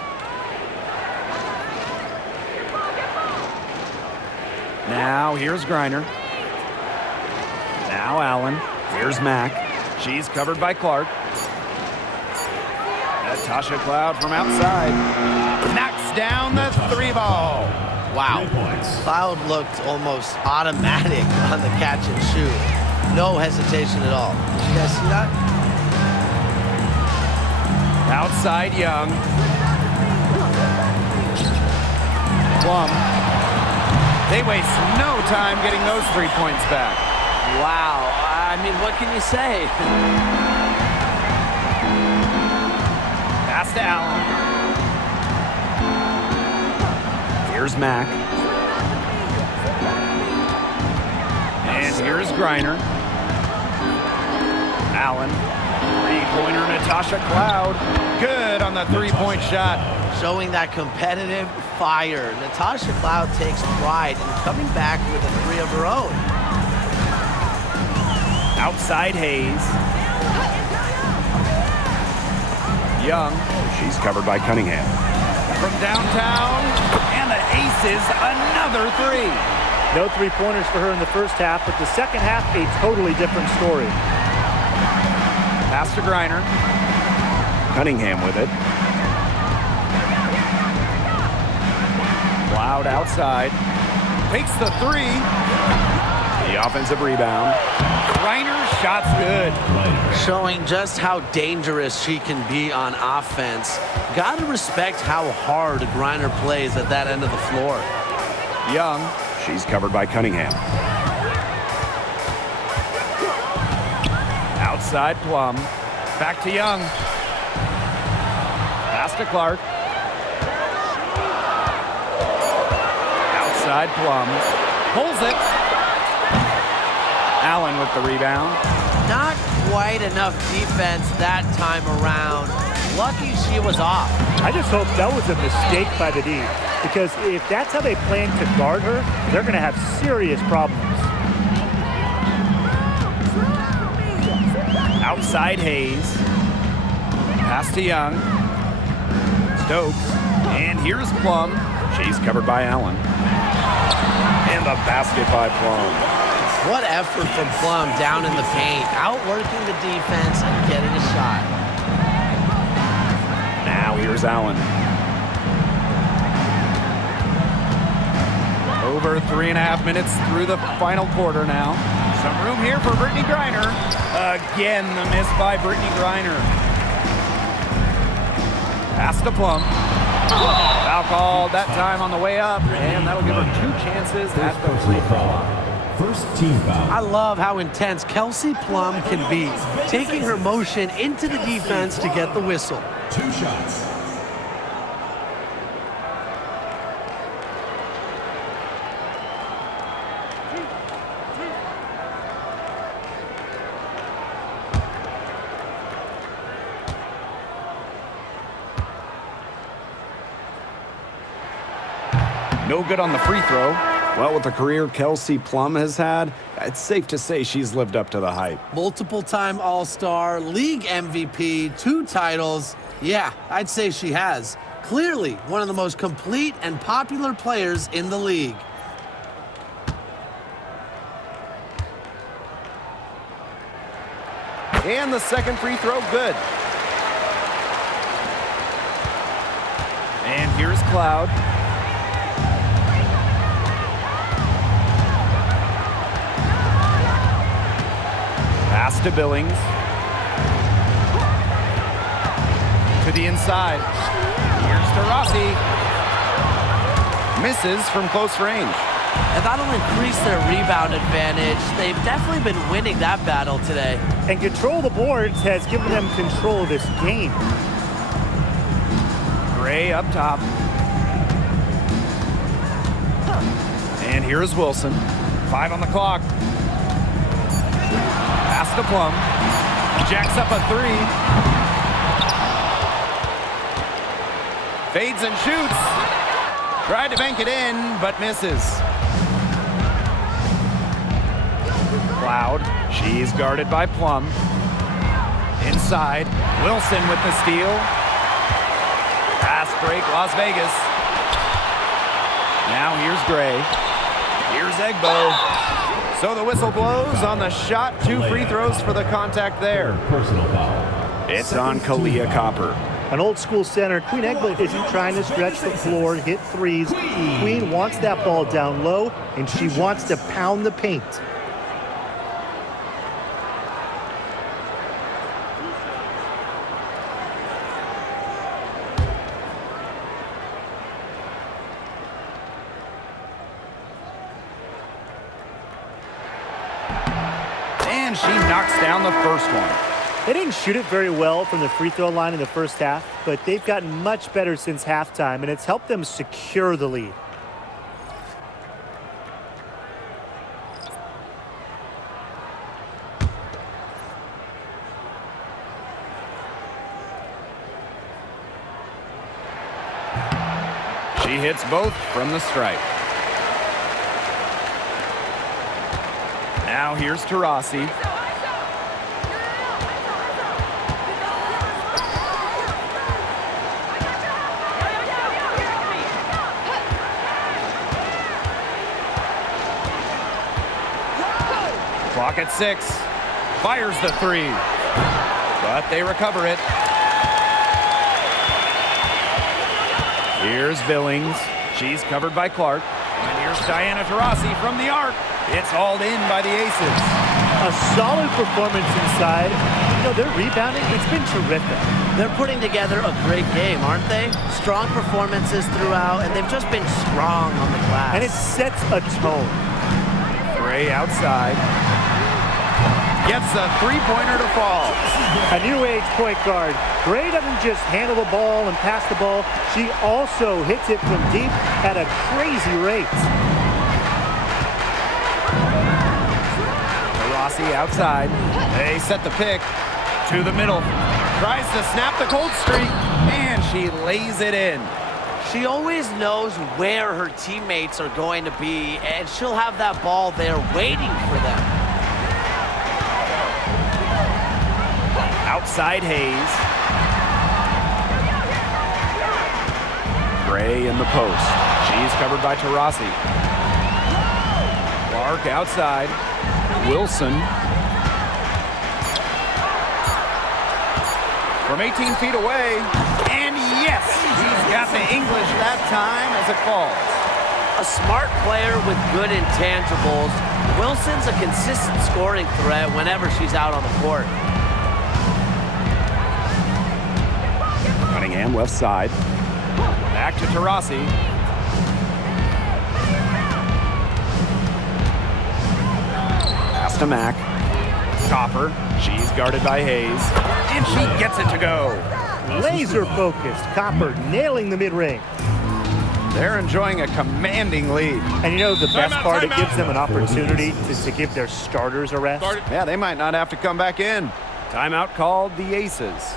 Now here's Griner. Now Allen. Here's Mack. She's covered by Clark. Natasha Cloud from outside. Knocks down the 3 ball. Wow. Cloud looked almost automatic on the catch and shoot. No hesitation at all. Did you guys see that? Outside Young. Plum. They waste no time getting those 3 points back. Wow. I mean, what can you say? Pass to Allen. Here's Mack. And here's Griner. Allen. 3-pointer Natasha Cloud. Good on the 3-point shot. Showing that competitive fire. Natasha Cloud takes pride in coming back with a 3 of her own. Outside Hayes. Young. She's covered by Cunningham. From downtown. And the Aces, another 3. No three-pointers for her in the first half, but the second half, a totally different story. Pass to Griner. Cunningham with it. Cloud outside. Takes the 3. The offensive rebound. Griner's shot's good. Showing just how dangerous she can be on offense. Got to respect how hard Griner plays at that end of the floor. Young. She's covered by Cunningham. Outside Plum. Back to Young. Pass to Clark. Outside Plum. Pulls it. Allen with the rebound. Not quite enough defense that time around. Lucky she was off. I just hope that was a mistake by the D, because if that's how they plan to guard her, they're going to have serious problems. Outside Hayes. Pass to Young. Stokes. And here's Plum. She's covered by Allen. And the basket by Plum. What effort from Plum down in the paint, outworking the defense and getting a shot. Now here's Allen. Over 3.5 minutes through the final quarter now. Some room here for Brittany Griner. Again, the miss by Brittany Griner. Pass to Plum. Foul called that time on the way up, and that'll give her 2 chances at the free throw. First team foul. I love how intense Kelsey Plum can be, taking her motion into the defense to get the whistle. 2 shots. No good on the free throw. Well, with the career Kelsey Plum has had, it's safe to say she's lived up to the hype. Multiple-time All-Star, league MVP, 2 titles. Yeah, I'd say she has. Clearly one of the most complete and popular players in the league. And the second free throw, good. And here's Cloud. Pass to Billings. To the inside. Here's to Rossi. Misses from close range. And that'll increase their rebound advantage. They've definitely been winning that battle today. And control of the boards has given them control of this game. Gray up top. And here's Wilson. 5 on the clock. Pass to Plum. Jacks up a 3. Fades and shoots. Tried to bank it in, but misses. Cloud. She's guarded by Plum. Inside. Wilson with the steal. Pass break, Las Vegas. Now here's Gray. Here's Egbo. So the whistle blows on the shot. 2 free throws for the contact there. Personal foul. It's on Kalia Copper. An old school center, Queen Egbo isn't trying to stretch the floor, hit threes. Queen wants that ball down low, and she wants to pound the paint. And she knocks down the first one. They didn't shoot it very well from the free throw line in the first half, but they've gotten much better since halftime, and it's helped them secure the lead. She hits both from the stripe. Now here's Taurasi. Clock at 6. Fires the 3. But they recover it. Here's Billings. She's covered by Clark. And here's Diana Taurasi from the arc. It's hauled in by the Aces. A solid performance inside. You know, their rebounding, it's been terrific. They're putting together a great game, aren't they? Strong performances throughout, and they've just been strong on the glass. And it sets a tone. Gray outside. Gets a three-pointer to fall. A new age point guard. Gray doesn't just handle the ball and pass the ball. She also hits it from deep at a crazy rate. Rossi outside. They set the pick to the middle. Tries to snap the cold streak, and she lays it in. She always knows where her teammates are going to be, and she'll have that ball there waiting for them. Outside Hayes. Gray in the post. She's covered by Taurasi. Clark outside. Wilson. From 18 feet away. And yes, he's got the English that time as it falls. A smart player with good intangibles. Wilson's a consistent scoring threat whenever she's out on the court. Cunningham left side. Back to Taurasi. Pass to Mack. Copper. She's guarded by Hayes. And she gets it to go. Laser focused. Copper nailing the mid-range. They're enjoying a commanding lead. And you know the best Timeout, part, it timeout. gives them an opportunity to give their starters a rest. Yeah, they might not have to come back in. Timeout called the Aces.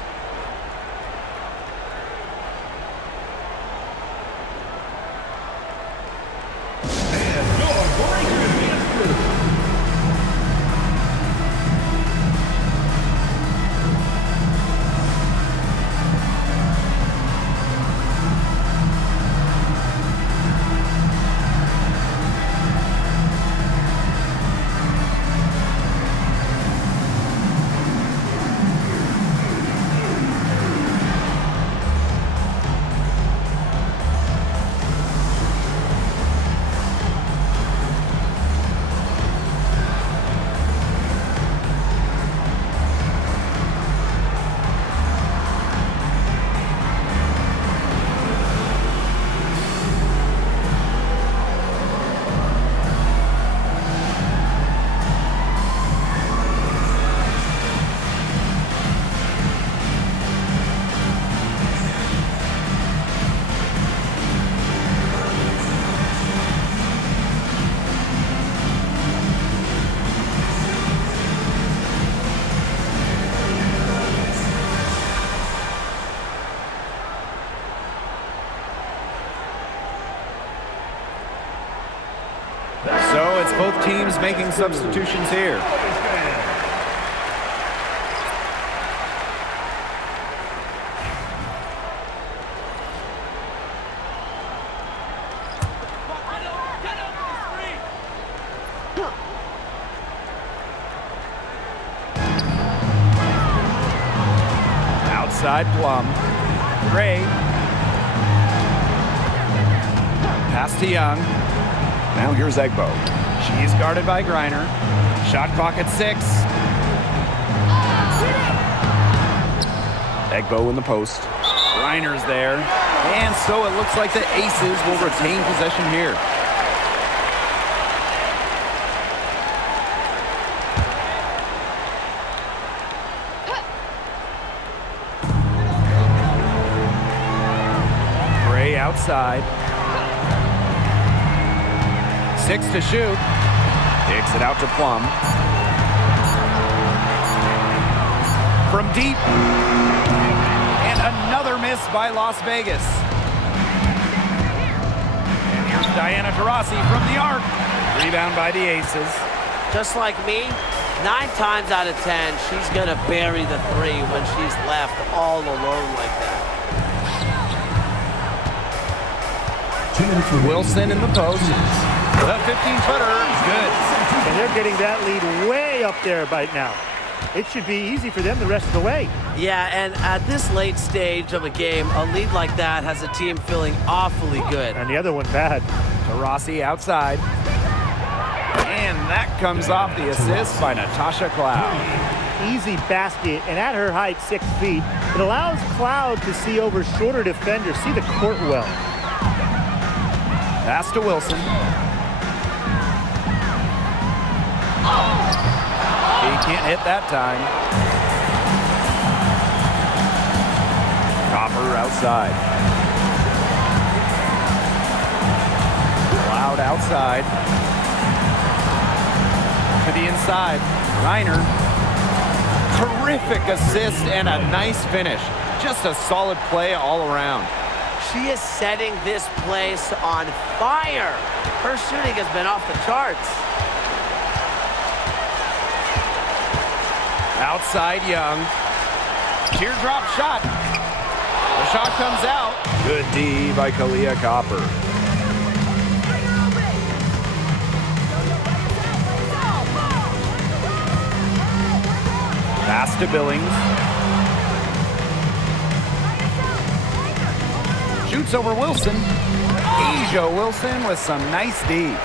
teams making substitutions here. Outside Plum. Gray. Pass to Young. Now here's Egbo. She's guarded by Griner. Shot clock at 6. Egbo in the post. Griner's there. And so it looks like the Aces will retain possession here. Gray outside. 6 to shoot. Kicks it out to Plum. From deep. And another miss by Las Vegas. And here's Diana Taurasi from the arc. Rebound by the Aces. Just like me, 9 times out of 10, she's going to bury the 3 when she's left all alone like that. Wilson in the post. The 15-footer is good. And they're getting that lead way up there right now. It should be easy for them the rest of the way. Yeah, and at this late stage of a game, a lead like that has a team feeling awfully good. And the other one bad. Taurasi outside. And that comes off the assist by Natasha Cloud. Easy basket, and at her height, 6 feet, it allows Cloud to see over shorter defenders, see the court well. Pass to Wilson. He can't hit that time. Copper outside. Cloud outside. To the inside. Reiner. Terrific assist and a nice finish. Just a solid play all around. She is setting this place on fire. Her shooting has been off the charts. Outside Young. Teardrop shot. The shot comes out. Good D by Kalia Copper. Pass to Billings. Shoots over Wilson. Asia Wilson with some nice D.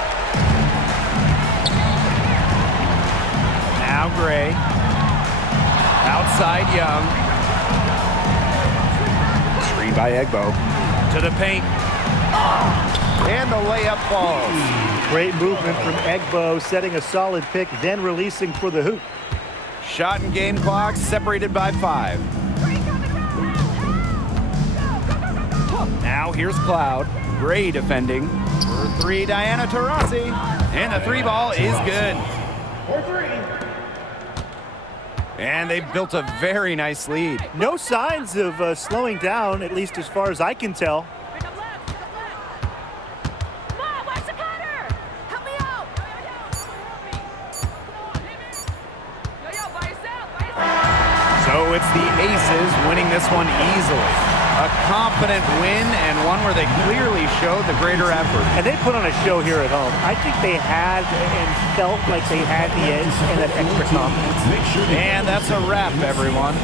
Now Gray. Outside Young. Screen by Egbo. To the paint. And the layup falls. Great movement from Egbo, setting a solid pick, then releasing for the hoop. Shot and game clock separated by 5. Now here's Cloud. Gray defending. For 3, Diana Taurasi. And the 3 ball is good. And they've built a very nice lead. No signs of slowing down, at least as far as I can tell. So it's the Aces winning this one easily. A confident win and one where they clearly showed the greater effort. And they put on a show here at home. I think they had and felt like they had the edge and that extra confidence. And that's a wrap, everyone.